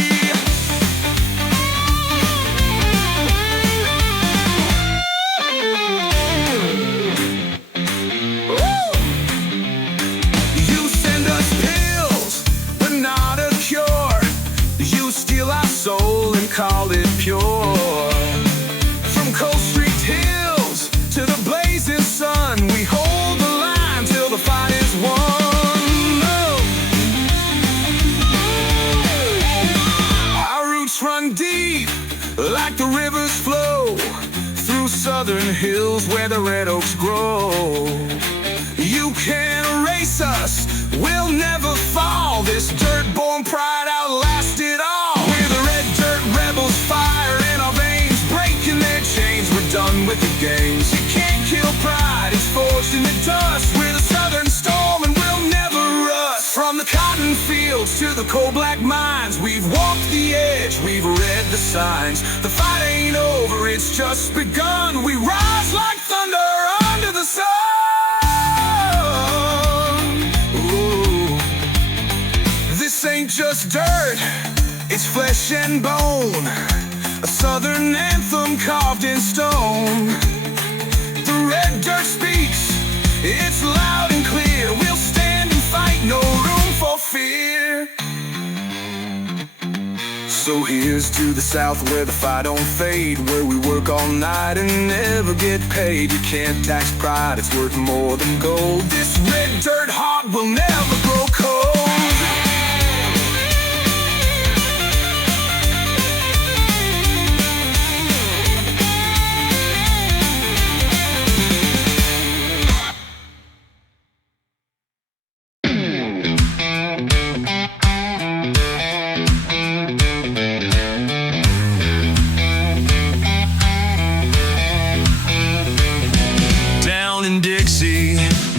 southern hills where the red oaks grow. You can't erase us, we'll never fall. This dirt-born pride outlasted all. We're the red dirt rebels, fire in our veins, breaking their chains. We're done with the games. You can't kill pride, it's forged in the dust. We're the southern storm and we'll never rust. From the cotton fields to the coal black mines, we've walked the edge, we've read the signs. The fight ain't over, it's just begun. We rise like thunder under the sun. Ooh. This ain't just dirt, it's flesh and bone, a southern anthem carved in stone. The red dirt speaks, it's loud and clear. We'll stand and fight, no room for fear. So here's to the south where the fight don't fade, where we work all night and never get paid. You can't tax pride, it's worth more than gold. This red dirt heart will never grow cold.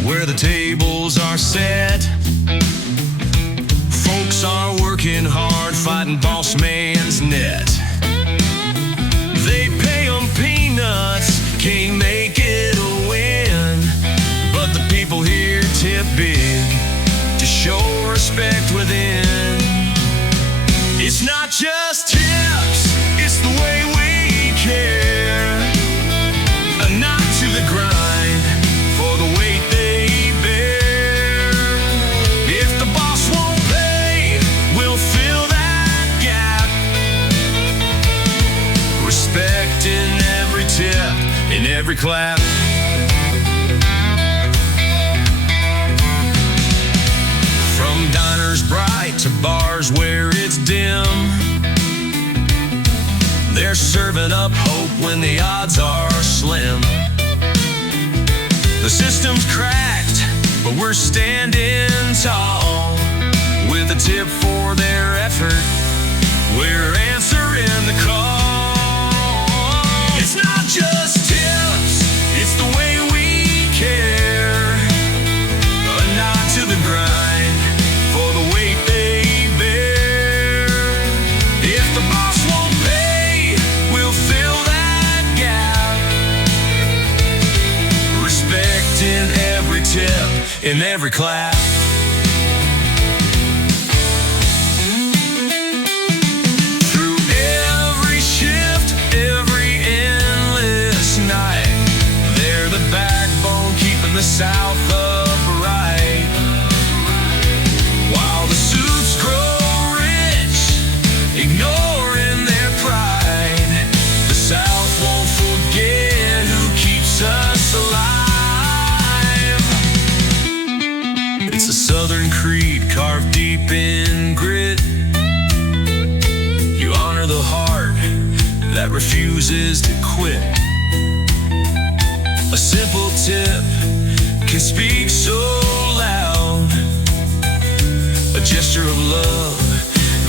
Where the tables are set, folks are working hard, fighting boss man's net. They pay 'em peanuts, can't make it a win, but the people here tip big to show respect within. It's not just tips, it's the way we care. A nod to the grind for the weight they bear. If the boss won't pay, we'll fill that gap. Respect in every tip, in every clap. From diners bright to bars where it's dim, they're serving up hope when the odds are slim. The system's cracked, but we're standing tall. With a tip for their effort, we're answering the call. It's not just tips, it's the way we care. A nod to the grind for the weight they bear. If the boss won't pay, we'll fill that gap. Respect in every tip, in every clap. Through every shift, every endless night, they're the backbone keeping the South upright. While the suits grow rich, ignoring their pride, the South won't forget who keeps us alive. It's a Southern creed carved deep in grit. You honor the heart that refuses to quit. A simple tip can speak so loud, a gesture of love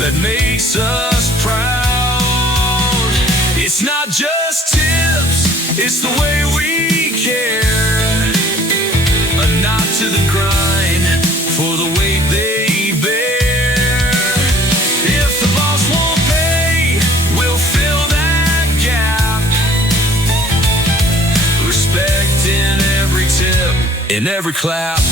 that makes us proud. It's not just tips, it's the way we care. A nod to the grind for the weight they bear. If the boss won't pay, we'll fill that gap. Respect in every tip, in every clap.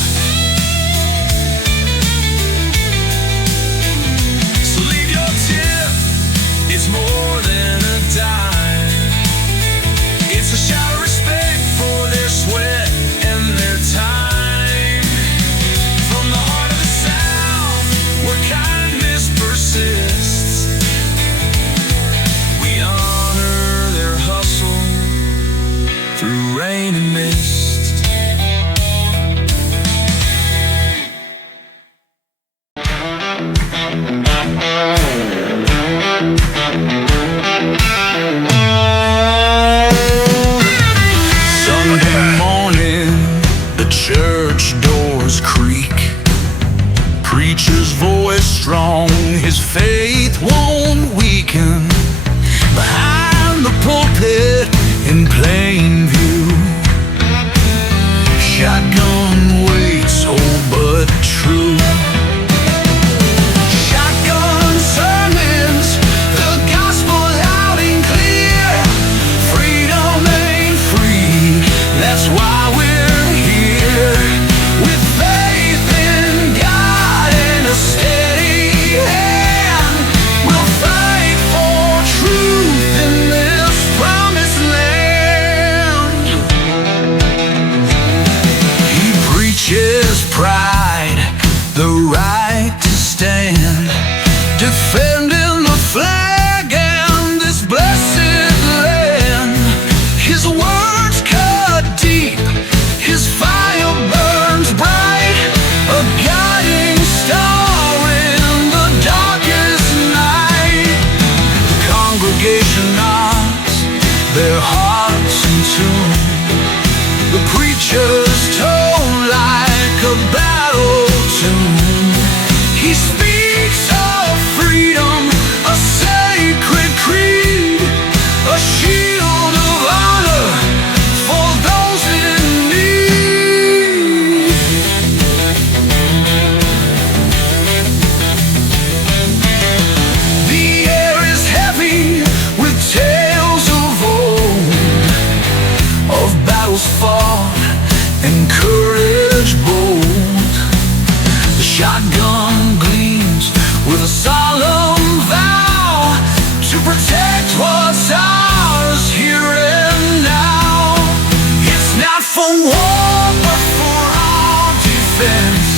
So leave your tip, it's more than a dime. It's a shout of respect for their sweat and their time. From the heart of the South, where kindness persists, we honor their hustle through rain and mist. preacher's voice strong, his faith won't weaken. Behind the pulpit in plain view, shotgun waits, old but true. Shotgun sermons, the gospel loud and clear. Freedom ain't free, that's why we're here. With faith in God and a steady hand, we'll fight for truth in this promised land. He preaches pride, the right to stand, defending the flag and this blessed land. His words cut deep, his fire burns bright, a guiding star in the darkest night. The congregation nods, their hearts in tune. The preacher's tone like a battle tune. He speaks of freedom, a sacred creed, a shield of honor for those in need. The air is heavy with tales of old, of battles fought and courage bold. The shotgun gleams with a solemn vow to protect what's ours here and now. It's not for war but for our defense,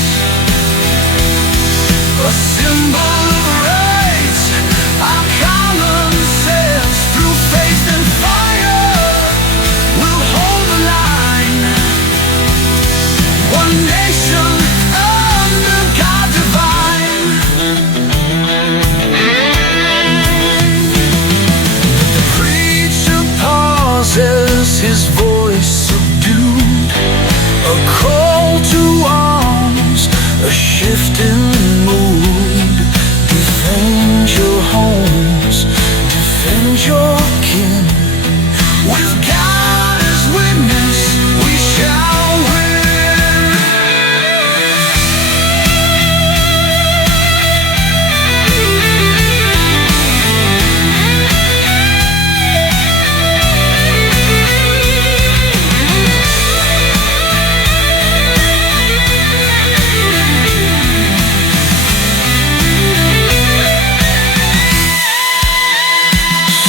a symbol of rights, our common sense. Through faith and fire, we'll hold the line. One nation under God divine. The preacher pauses, his voice subdued, a call to arms, a shifting mood. Defend your homes, defend your kin. With God as witness, we shall win.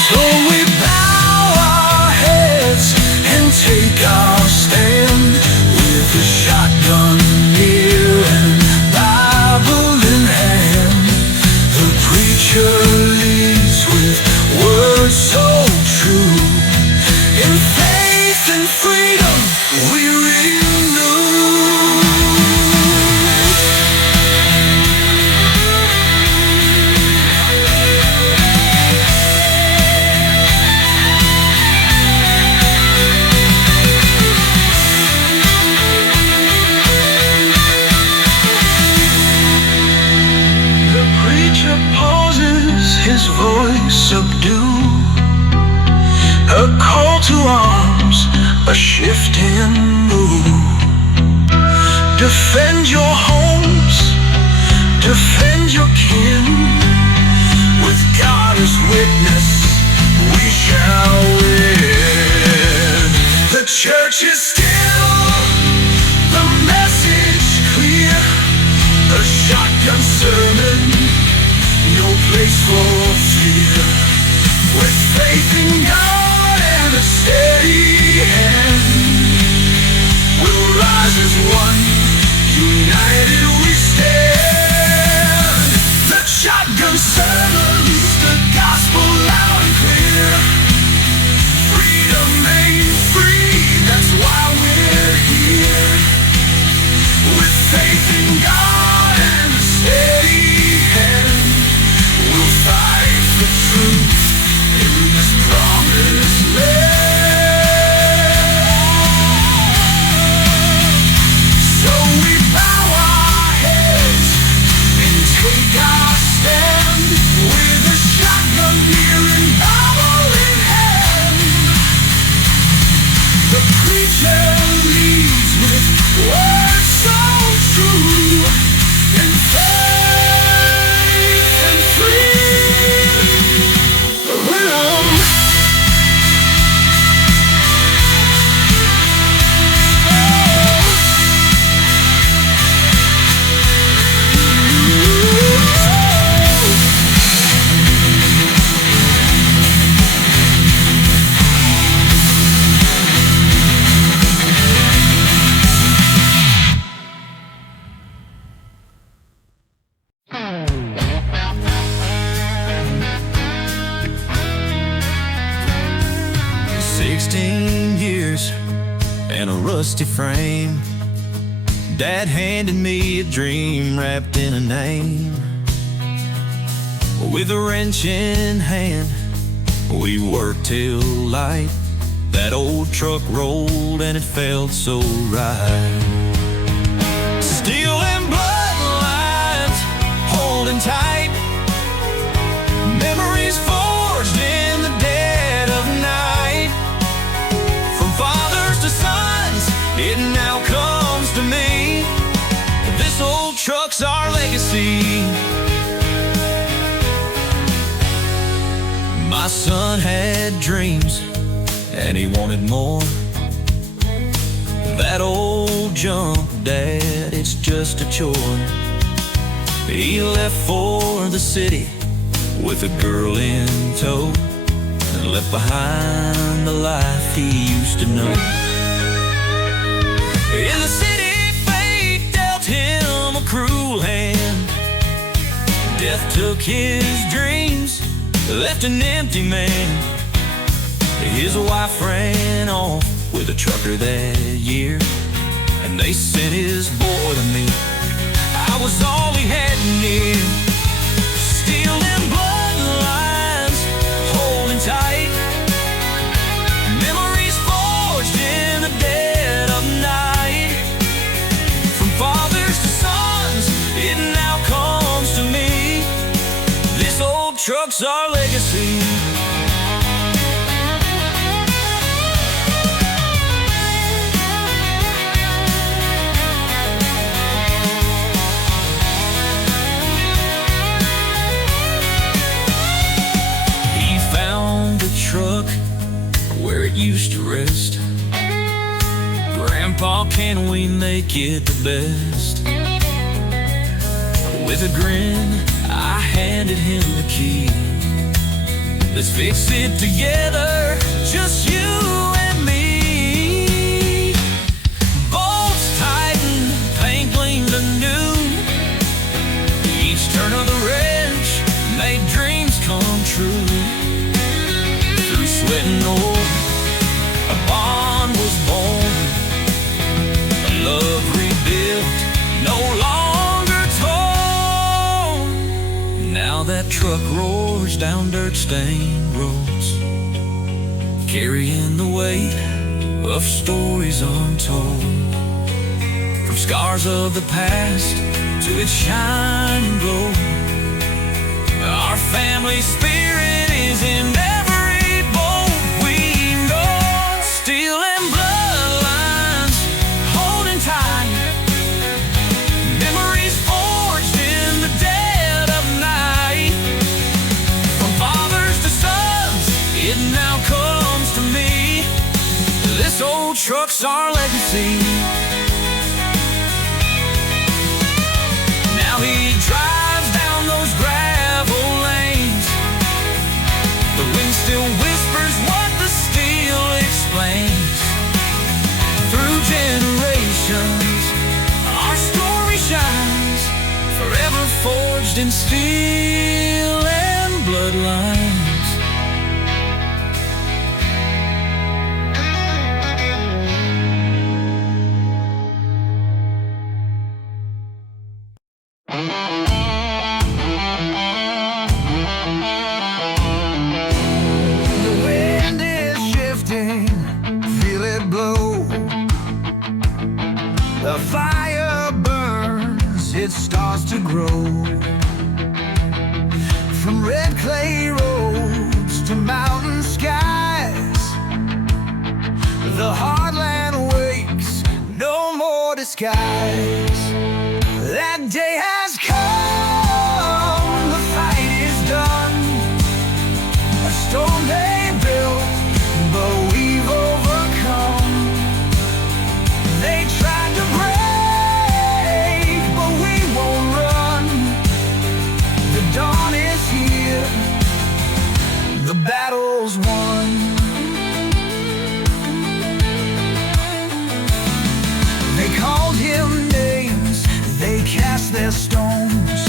So we bow our heads and take our stand, with the shotgun near and Bible in hand. The preacher leads with words so true. In faith and freedom we renew. The preacher pauses, his voice subdued, a call to arms, a shifting mood. Defend your homes, defend your kin. With God as witness, we shall win. The church is still, the message clear, a shotgun sermon, no place for fear. With faith in God and a steady hand, we'll rise as one, united we stand. The shotgun sermons, the gospel loud and clear. Freedom ain't free, that's why we're here. With faith in God and a steady hand, we'll fight for truth in this promised land. So we bow our heads gotta stand with a shotgun, beer, and bottle in hand. The preacher leads with words so true, in faith and freedom. 16 years and a rusty frame. Dad handed me a dream wrapped in a name. With a wrench in hand, we worked till light. That old truck rolled and it felt so right. Steel and bloodlines holding tight. Memories forged in the dead of night. From fathers to sons, it now comes to me. This old truck's our legacy. My son had dreams and he wanted more. That old junk, Dad, it's just a chore. He left for the city with a girl in tow, and left behind the life he used to know. In the city, fate dealt him a cruel hand. Death took his dreams, left an empty man. His wife ran off with a trucker that year, and they sent his boy to me. I was all he had near. Steel and bloodlines holding tight. Memories forged in the dead of night. From fathers to sons, it now comes to me. This old truck's our legacy. Truck where it used to rest. Grandpa, can we make it the best? With a grin, I handed him the key. Let's fix it together, just you and me. Bolts tightened, paint gleamed anew. Each turn of the wrench made dreams come true. Sweat and oil, a bond was born, a love rebuilt, no longer torn. Now that truck roars down dirt-stained roads, carrying the weight of stories untold. From scars of the past to its shining glow, our family spirit is in every truck's our legacy. Now he drives down those gravel lanes. The wind still whispers what the steel explains. Through generations, our story shines, forever forged in steel and bloodlines. The fire burns, it starts to grow. skies. That day has come, the fight is done. A storm they built, but we've overcome. They tried to break, but we won't run. The dawn is here, the battle's won. They called him names, they cast their stones,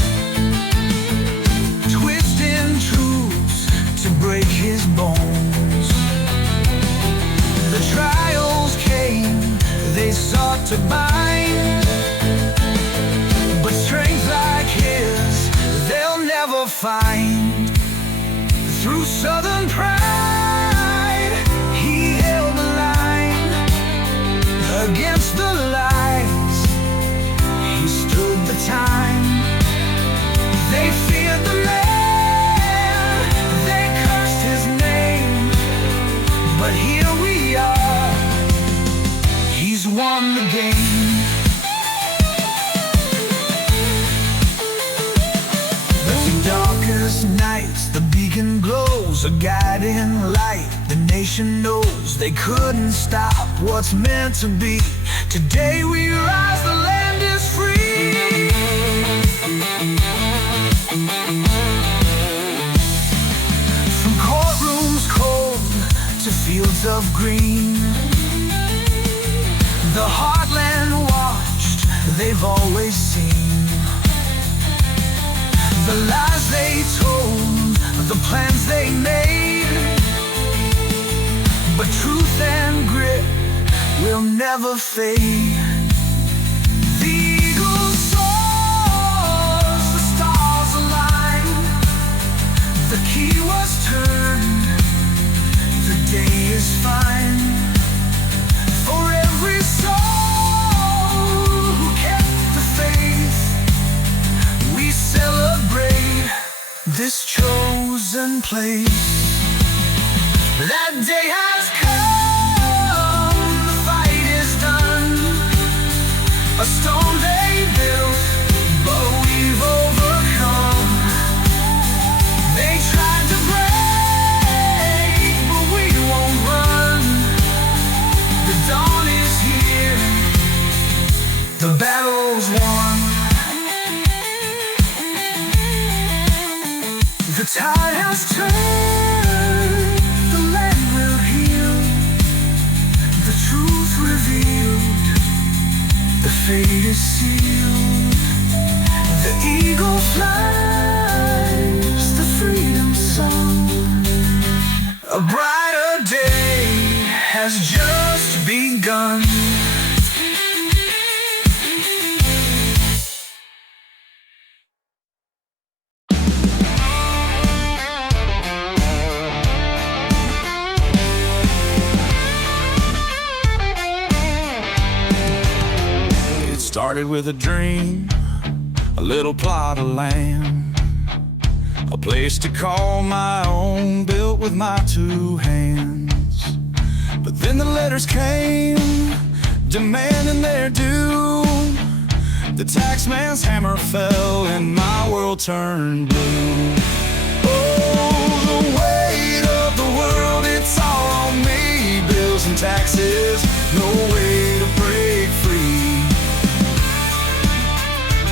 twisting truths to break his bones. The trials came, they sought to bind, but strength like his they'll never find. Through southern pride, he held the line. Against the lies, he stood the time. They feared the man, they cursed his name, but here we are, he's won the game. The darkest nights, the beacon glows, a guiding light. The nation knows they couldn't stop what's meant to be. Today we rise, the land is free. From courtrooms cold to fields of green, the heartland watched, they've always seen. The lies they told, the plans they made, but truth and grit will never fade. The eagle soars, the stars align. The key was turned, the day is fine. For every soul who kept the faith, we celebrate this chosen place. That day has come, the fight is done. A storm they built, but we've overcome. They tried to break, but we won't run. The dawn is here, the battle's won. The tide has turned, the land will heal. The truth revealed, the fate is sealed. The eagle flies, the freedom song. A brighter day has just begun. Started with a dream, a little plot of land, a place to call my own, built with my two hands. But then the letters came, demanding their due. The taxman's hammer fell and my world turned blue. Oh, the weight of the world, it's all on me. Bills and taxes, no way to break free.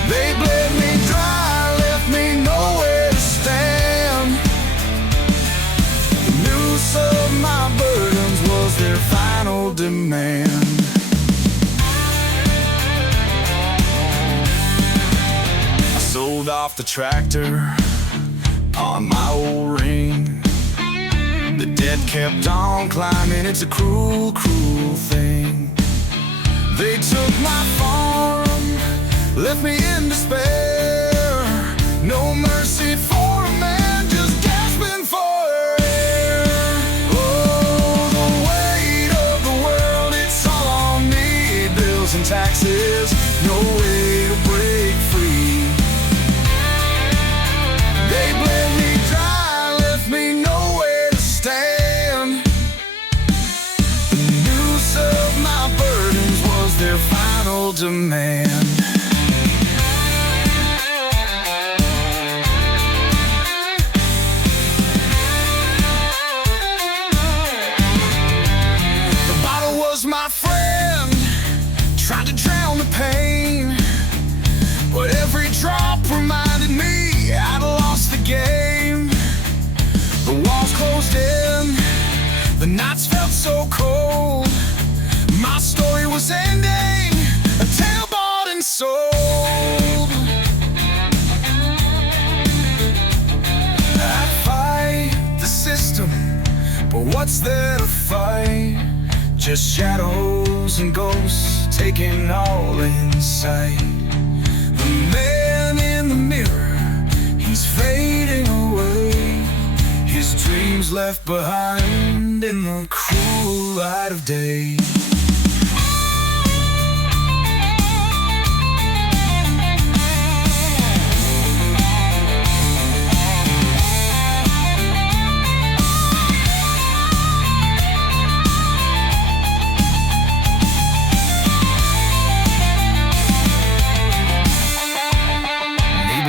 They bled me dry, left me nowhere to stand. The noose of my burdens was their final demand. I sold off the tractor on my old ring. The debt kept on climbing, it's a cruel, cruel thing. They took my farm, left me in despair. No mercy for a man just gasping for air. Oh, the weight of the world, it's all on me. Bills and taxes, no way to break free. They bled me dry, left me nowhere to stand. The noose of my burdens was their final demand. The bottle was my friend, tried to drown the pain, but every drop reminded me I'd lost the game. The walls closed in, the nights felt so cold. My story was ending, a tale bought and sold. I'd fight the system, but what's there to fight? Just shadows and ghosts taking all in sight. The man in the mirror, he's fading away. His dreams left behind in the cruel light of day.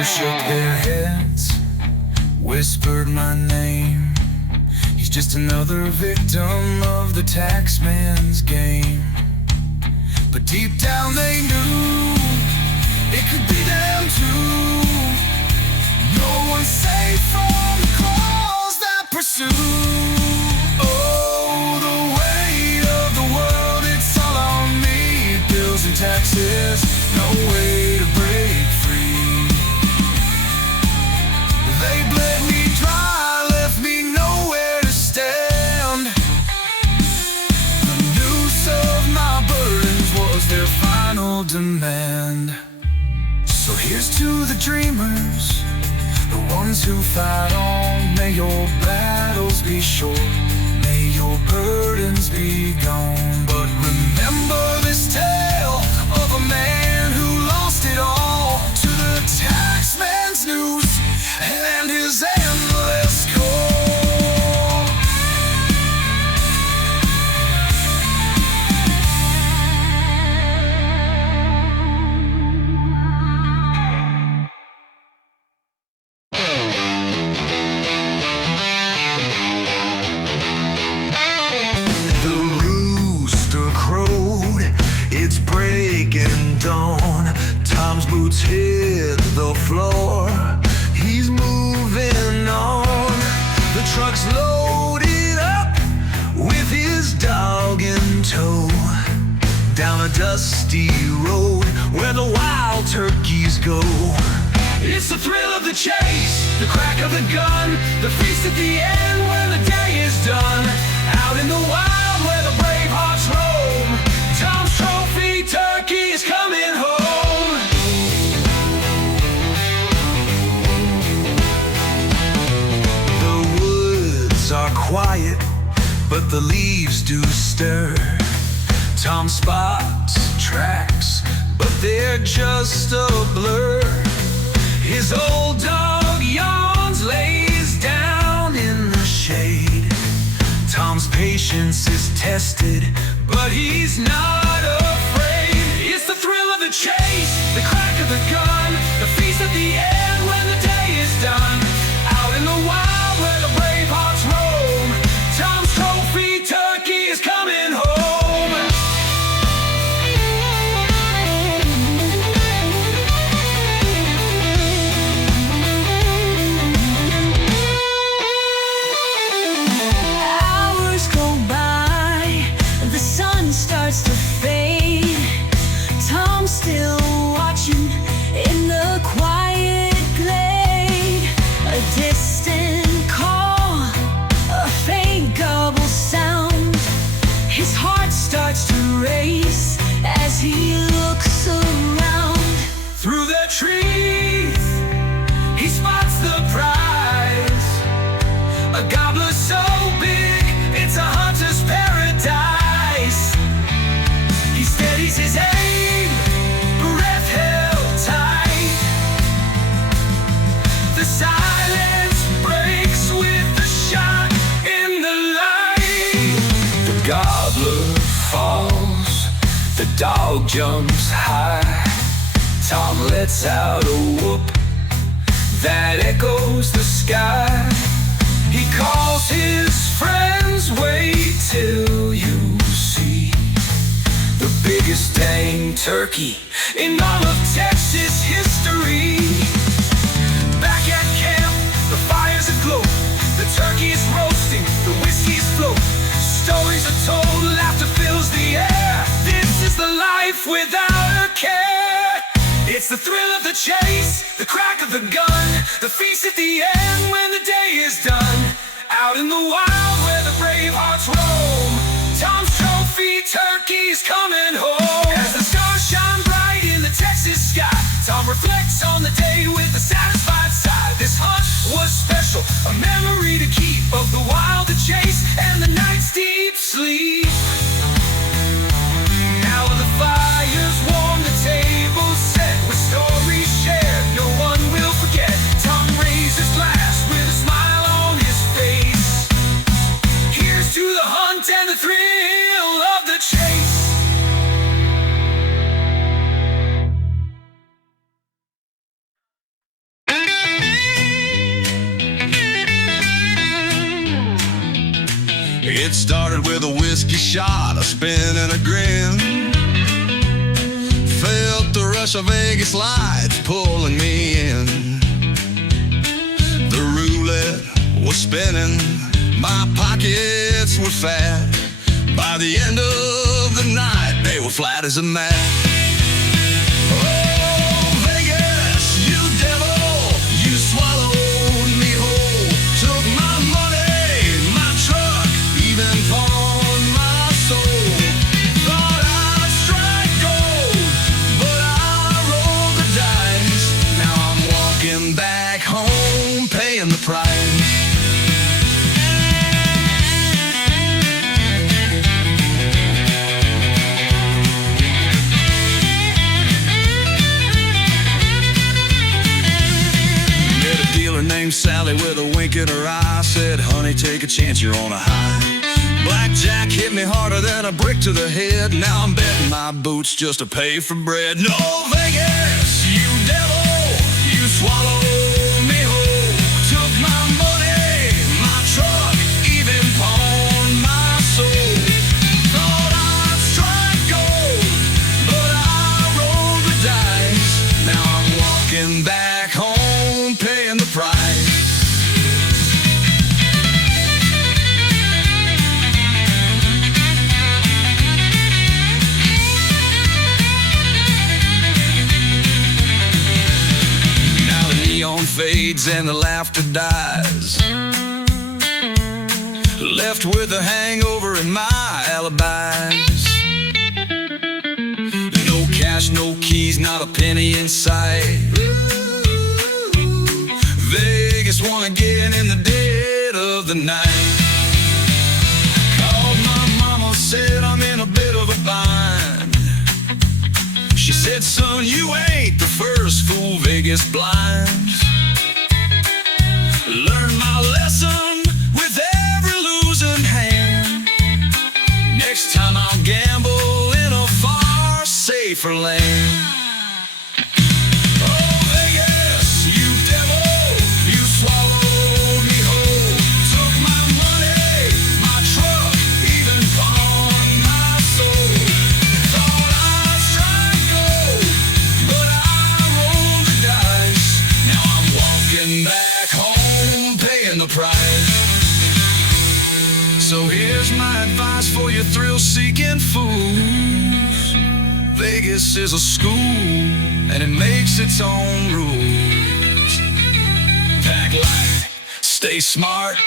Shook their heads, whispered my name. He's just another victim of the taxman's game. But deep down they knew it could be them too. No one's safe from the claws that pursue. Oh, the weight of the world, it's all on me. Bills and taxes, no way to break free. They bled me dry, left me nowhere to stand. The noose of my burdens was their final demand. So here's to the dreamers, the ones who fight on. May your battles be short, may your burdens be gone. But remember this tale of a man who lost it all to the Taxmans Noose and his endless call. The rooster crowed, it's breaking dawn. Tom's boots hit the floor, he's moving on. The truck's loaded up with his dog in tow, down a dusty road where the wild turkeys go. It's the thrill of the chase, the crack of the gun, the feast at the end when the day is done. Out in the wild where the brave hearts roam, Tom's trophy turkey is coming home. Are quiet, but the leaves do stir. Tom spots tracks, but they're just a blur. His old dog yawns, lays down in the shade. Tom's patience is tested, but he's not afraid. It's the thrill of the chase, the crack of the gun, the feast at the end when the day is done. Out in the wild where the brave hearts roam, Tom's trophy turkey is coming home. Hours go by, the sun starts to fade. Tom's still watching in the quiet glade. A distant call, a faint gobble sound. His heart starts to race as he looks around. Through the trees, he spots the prize, a gobbler so big, it's a hunter's paradise. He steadies his aim, breath held tight. The silence breaks with the shot in the light. The gobbler falls, the Dog jumps high. Tom lets out a whoop that echoes the sky. He calls his friends, wait till you see the biggest dang turkey in all of Texas history. Back at camp, the fires aglow, the turkey is roasting, the whiskey's float. Stories are told, laughter fills the air. This is the life without a care. It's the thrill of the chase, the crack of the gun, the feast at the end when the day is done. Out in the wild where the brave hearts roam, Tom's trophy turkey's coming home. As the stars shine bright in the Texas sky, Tom reflects on the day with a satisfied sigh. This hunt was special, a memory to keep of the wild to chase and the night's deep sleep. Now the fire's warm, the table's set with stories shared no one will forget. Tom raises glass with a smile on his face. Here's to the hunt and the thrill of the chase. It started with a whiskey shot, a spin and a grin. Felt the rush of Vegas lights pulling me in. The roulette was spinning, my pockets were fat. By the end of the night, they were flat as a mat. Oh, Vegas, you devil, you swallowed me whole. Took my money, my truck, even pawned my soul. Thought I'd strike gold, but I rolled the dice. Now I'm walking back home, paying the price. Named Sally with a wink in her eye, said, honey, take a chance, you're on a high. Blackjack hit me harder than a brick to the head. Now I'm betting my boots just to pay for bread. No, Vegas, you devil, you swallowed me whole. Took my money, my truck, even pawned my soul. Thought I'd strike gold, but I rolled the dice. Now I'm walking back home, paying the price. Now the neon fades and the laughter dies, left with a hangover in my alibis. No cash, no keys, not a penny in sight. Vegas won again in the dead of the night. Called my mama, said I'm in a bit of a bind. She said, son, you ain't the first fool Vegas blinds. Learned my lesson with every losing hand. Next time I'll gamble in a far safer land. So here's my advice for you thrill-seeking fools. Vegas is a school, and it makes its own rules. Pack light, stay smart,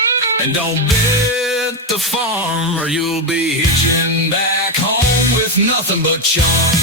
and don't bet the farm, or you'll be hitching back home with nothing but charm.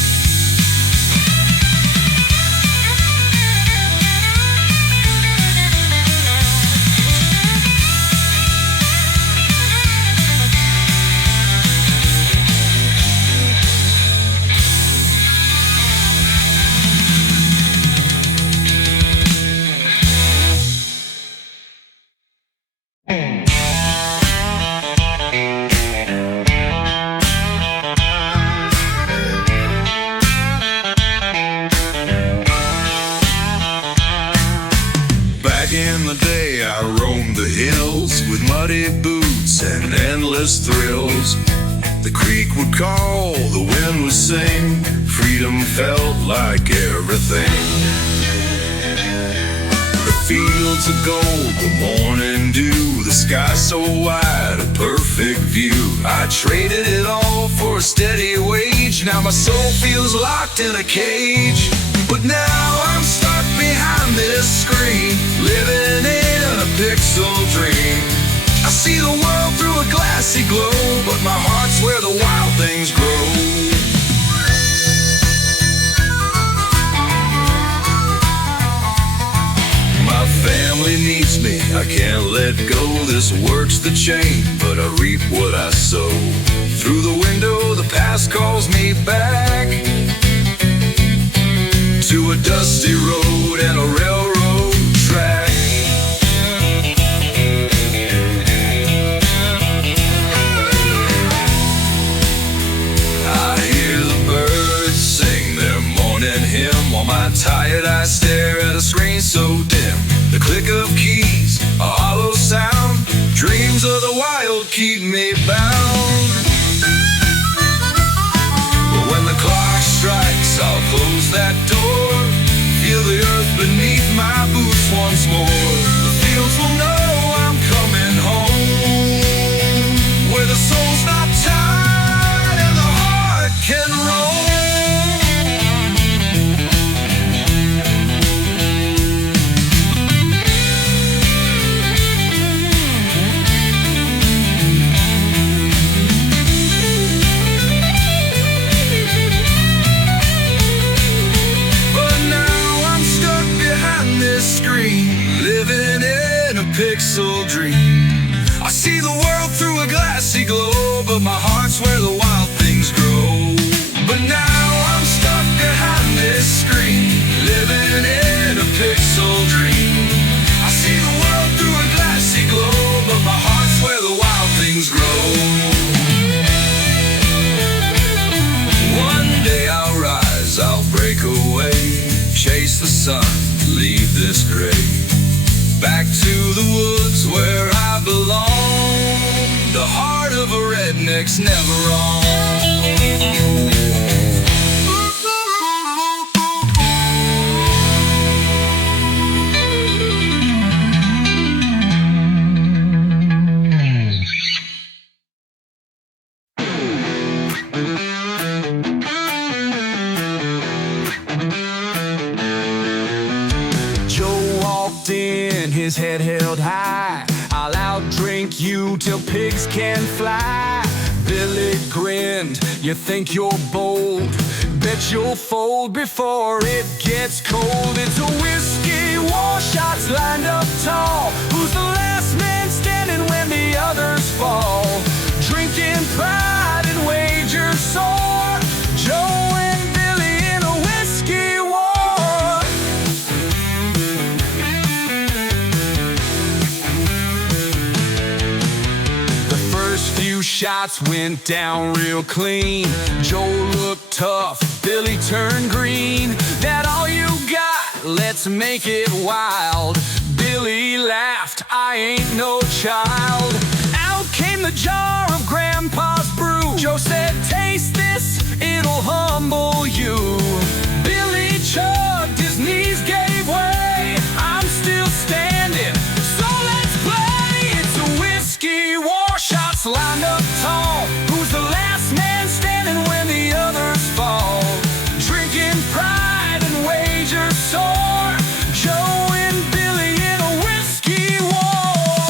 in the day I roamed the hills with muddy boots and endless thrills. The creek would call, the wind would sing, freedom felt like everything. The fields of gold, the morning dew, the sky so wide, a perfect view. I traded it all for a steady wage. Now my soul feels locked in a cage. But now I'm stuck behind this screen, living in a pixel dream. I see the world through a glassy globe, but my heart's where the wild things grow. My family needs me, I can't let go. This work's the chain, but I reap what I sow. Through the window, the past calls me back to a dusty road and a railroad track. I hear the birds sing their morning hymn, while my tired eyes stare at a screen so dim. The click of keys, a hollow sound, dreams of the wild keep me bound. But when the clock strikes, I'll close that door, feel the earth beneath my boots once more. The fields will know I'm coming home, where the soul's not tired and the heart can roam. Living in a pixel dream. I see the world through a glassy globe, but my heart's where the wild things grow. But now I'm stuck behind this screen, living in a pixel dream. I see the world through a glassy globe, but my heart's where the wild things grow. One day I'll rise, I'll break away, chase the sun, leave this grave. Back to the woods where I belong. The heart of a redneck's never wrong. His head held high, I'll outdrink you till pigs can fly. Billy grinned, you think you're bold, bet you'll fold before it gets cold. It's a whiskey war, shots lined up tall. Who's the last man standing when the others fall? Drinking pride and wagers sore, Joe and Billy in a whiskey war. Few shots went down real clean. Joe looked tough, Billy turned green. That all you got? Let's make it wild. Billy laughed, I ain't no child. Out came the jar of Grandpa's brew. Joe said, taste this, it'll humble you. Billy chugged, his knees gave way. I'm still standing, so let's play. It's a whiskey war, shots lined up tall. Who's the last man standing when the others fall? Drinking pride and wagers sore, Joe and Billy in a whiskey war.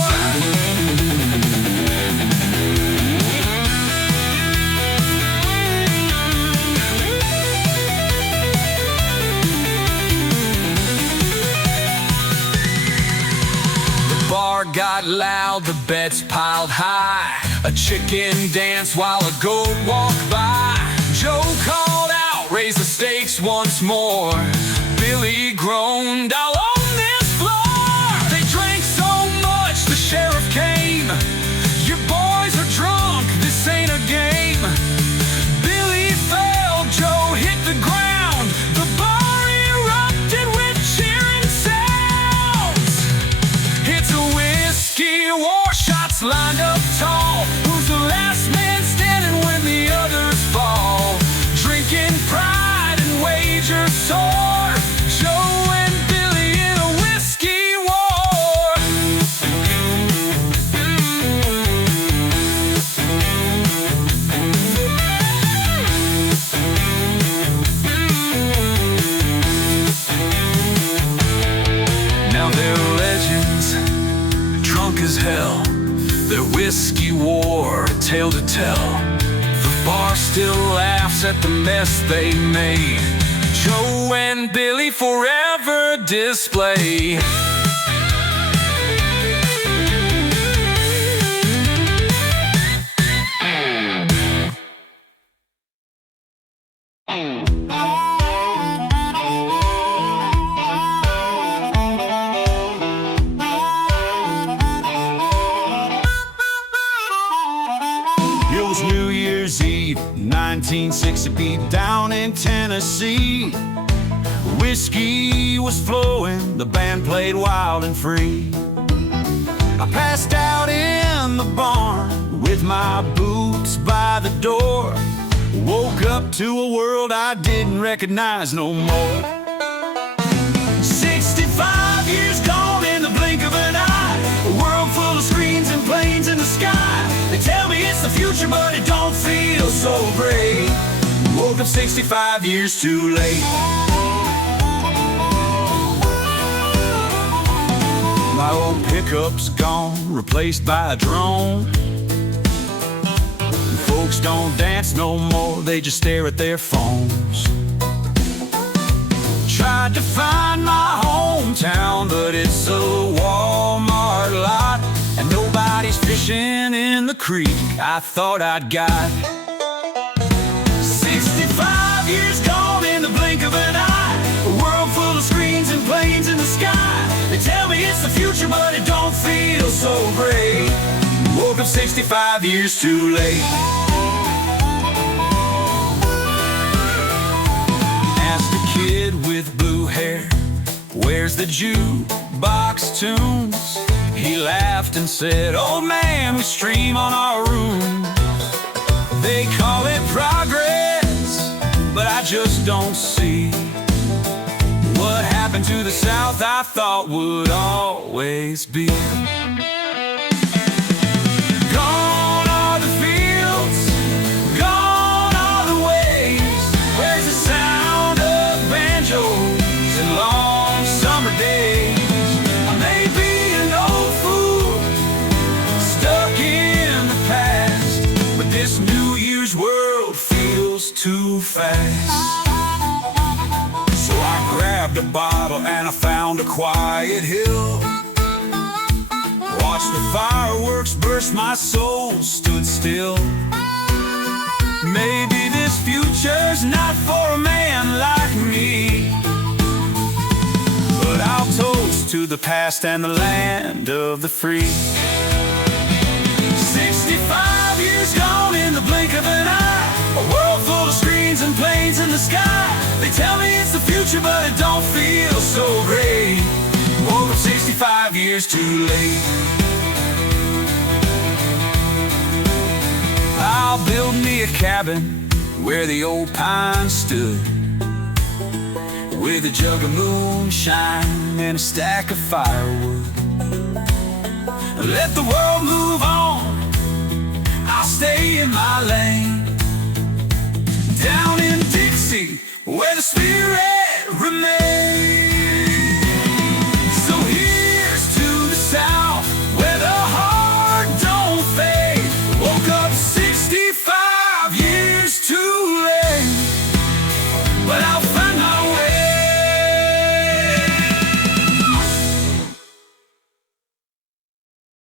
The bar got loud, the bets piled high. A chicken danced while a goat walked by. Joe called out, raise the stakes once more. Billy groaned, I'll own this floor. They drank so much, the sheriff came. Your boys are drunk, this ain't a game. Billy fell, Joe hit the ground. The bar erupted with cheering sounds. tale to tell. The bar still laughs at the mess they made. Joe and Billy forever display. It was New Year's Eve, 1960, down in Tennessee. Whiskey was flowing, the band played wild and free. I passed out in the barn with my boots by the door. Woke up to a world I didn't recognize no more. 65 years gone in the blink of an eye. A world full of screens and planes in the sky. They tell me it's the future, but it don't feel so great. Woke up 65 years too late. My old pickup's gone, replaced by a drone. Folks don't dance no more, they just stare at their phones. Tried to find my hometown, but it's a Walmart lot, and nobody's fishing in the creek I thought I'd got. 65 years gone in the blink of an eye. A world full of screens and planes in the sky. They tell me it's the future, but it don't feel so great. Woke up 65 years too late. Asked a kid with blue hair, where's the jukebox tunes? He laughed and said, old man, we stream on our room. They call it progress, but I just don't see what happened to the South I thought would always be. Gone are the fields, gone are the ways. Where's the sound of banjos and long summer days? I may be an old fool, stuck in the past, but this New Year's world feels too fast. So I grabbed a bottle and I found a quiet hill. Watched the fireworks burst, my soul stood still. Maybe this future's not for a man like me, but I'll toast to the past and the land of the free. 65 years gone in the blink of an eye. A world full of screens and planes in the sky. They tell me it's the future, but it don't feel so great. Woke up 65 years too late. I'll build me a cabin where the old pine stood, with a jug of moonshine and a stack of firewood. Let the world move on, I'll stay in my lane. Down in Dixie, where the spirit remains.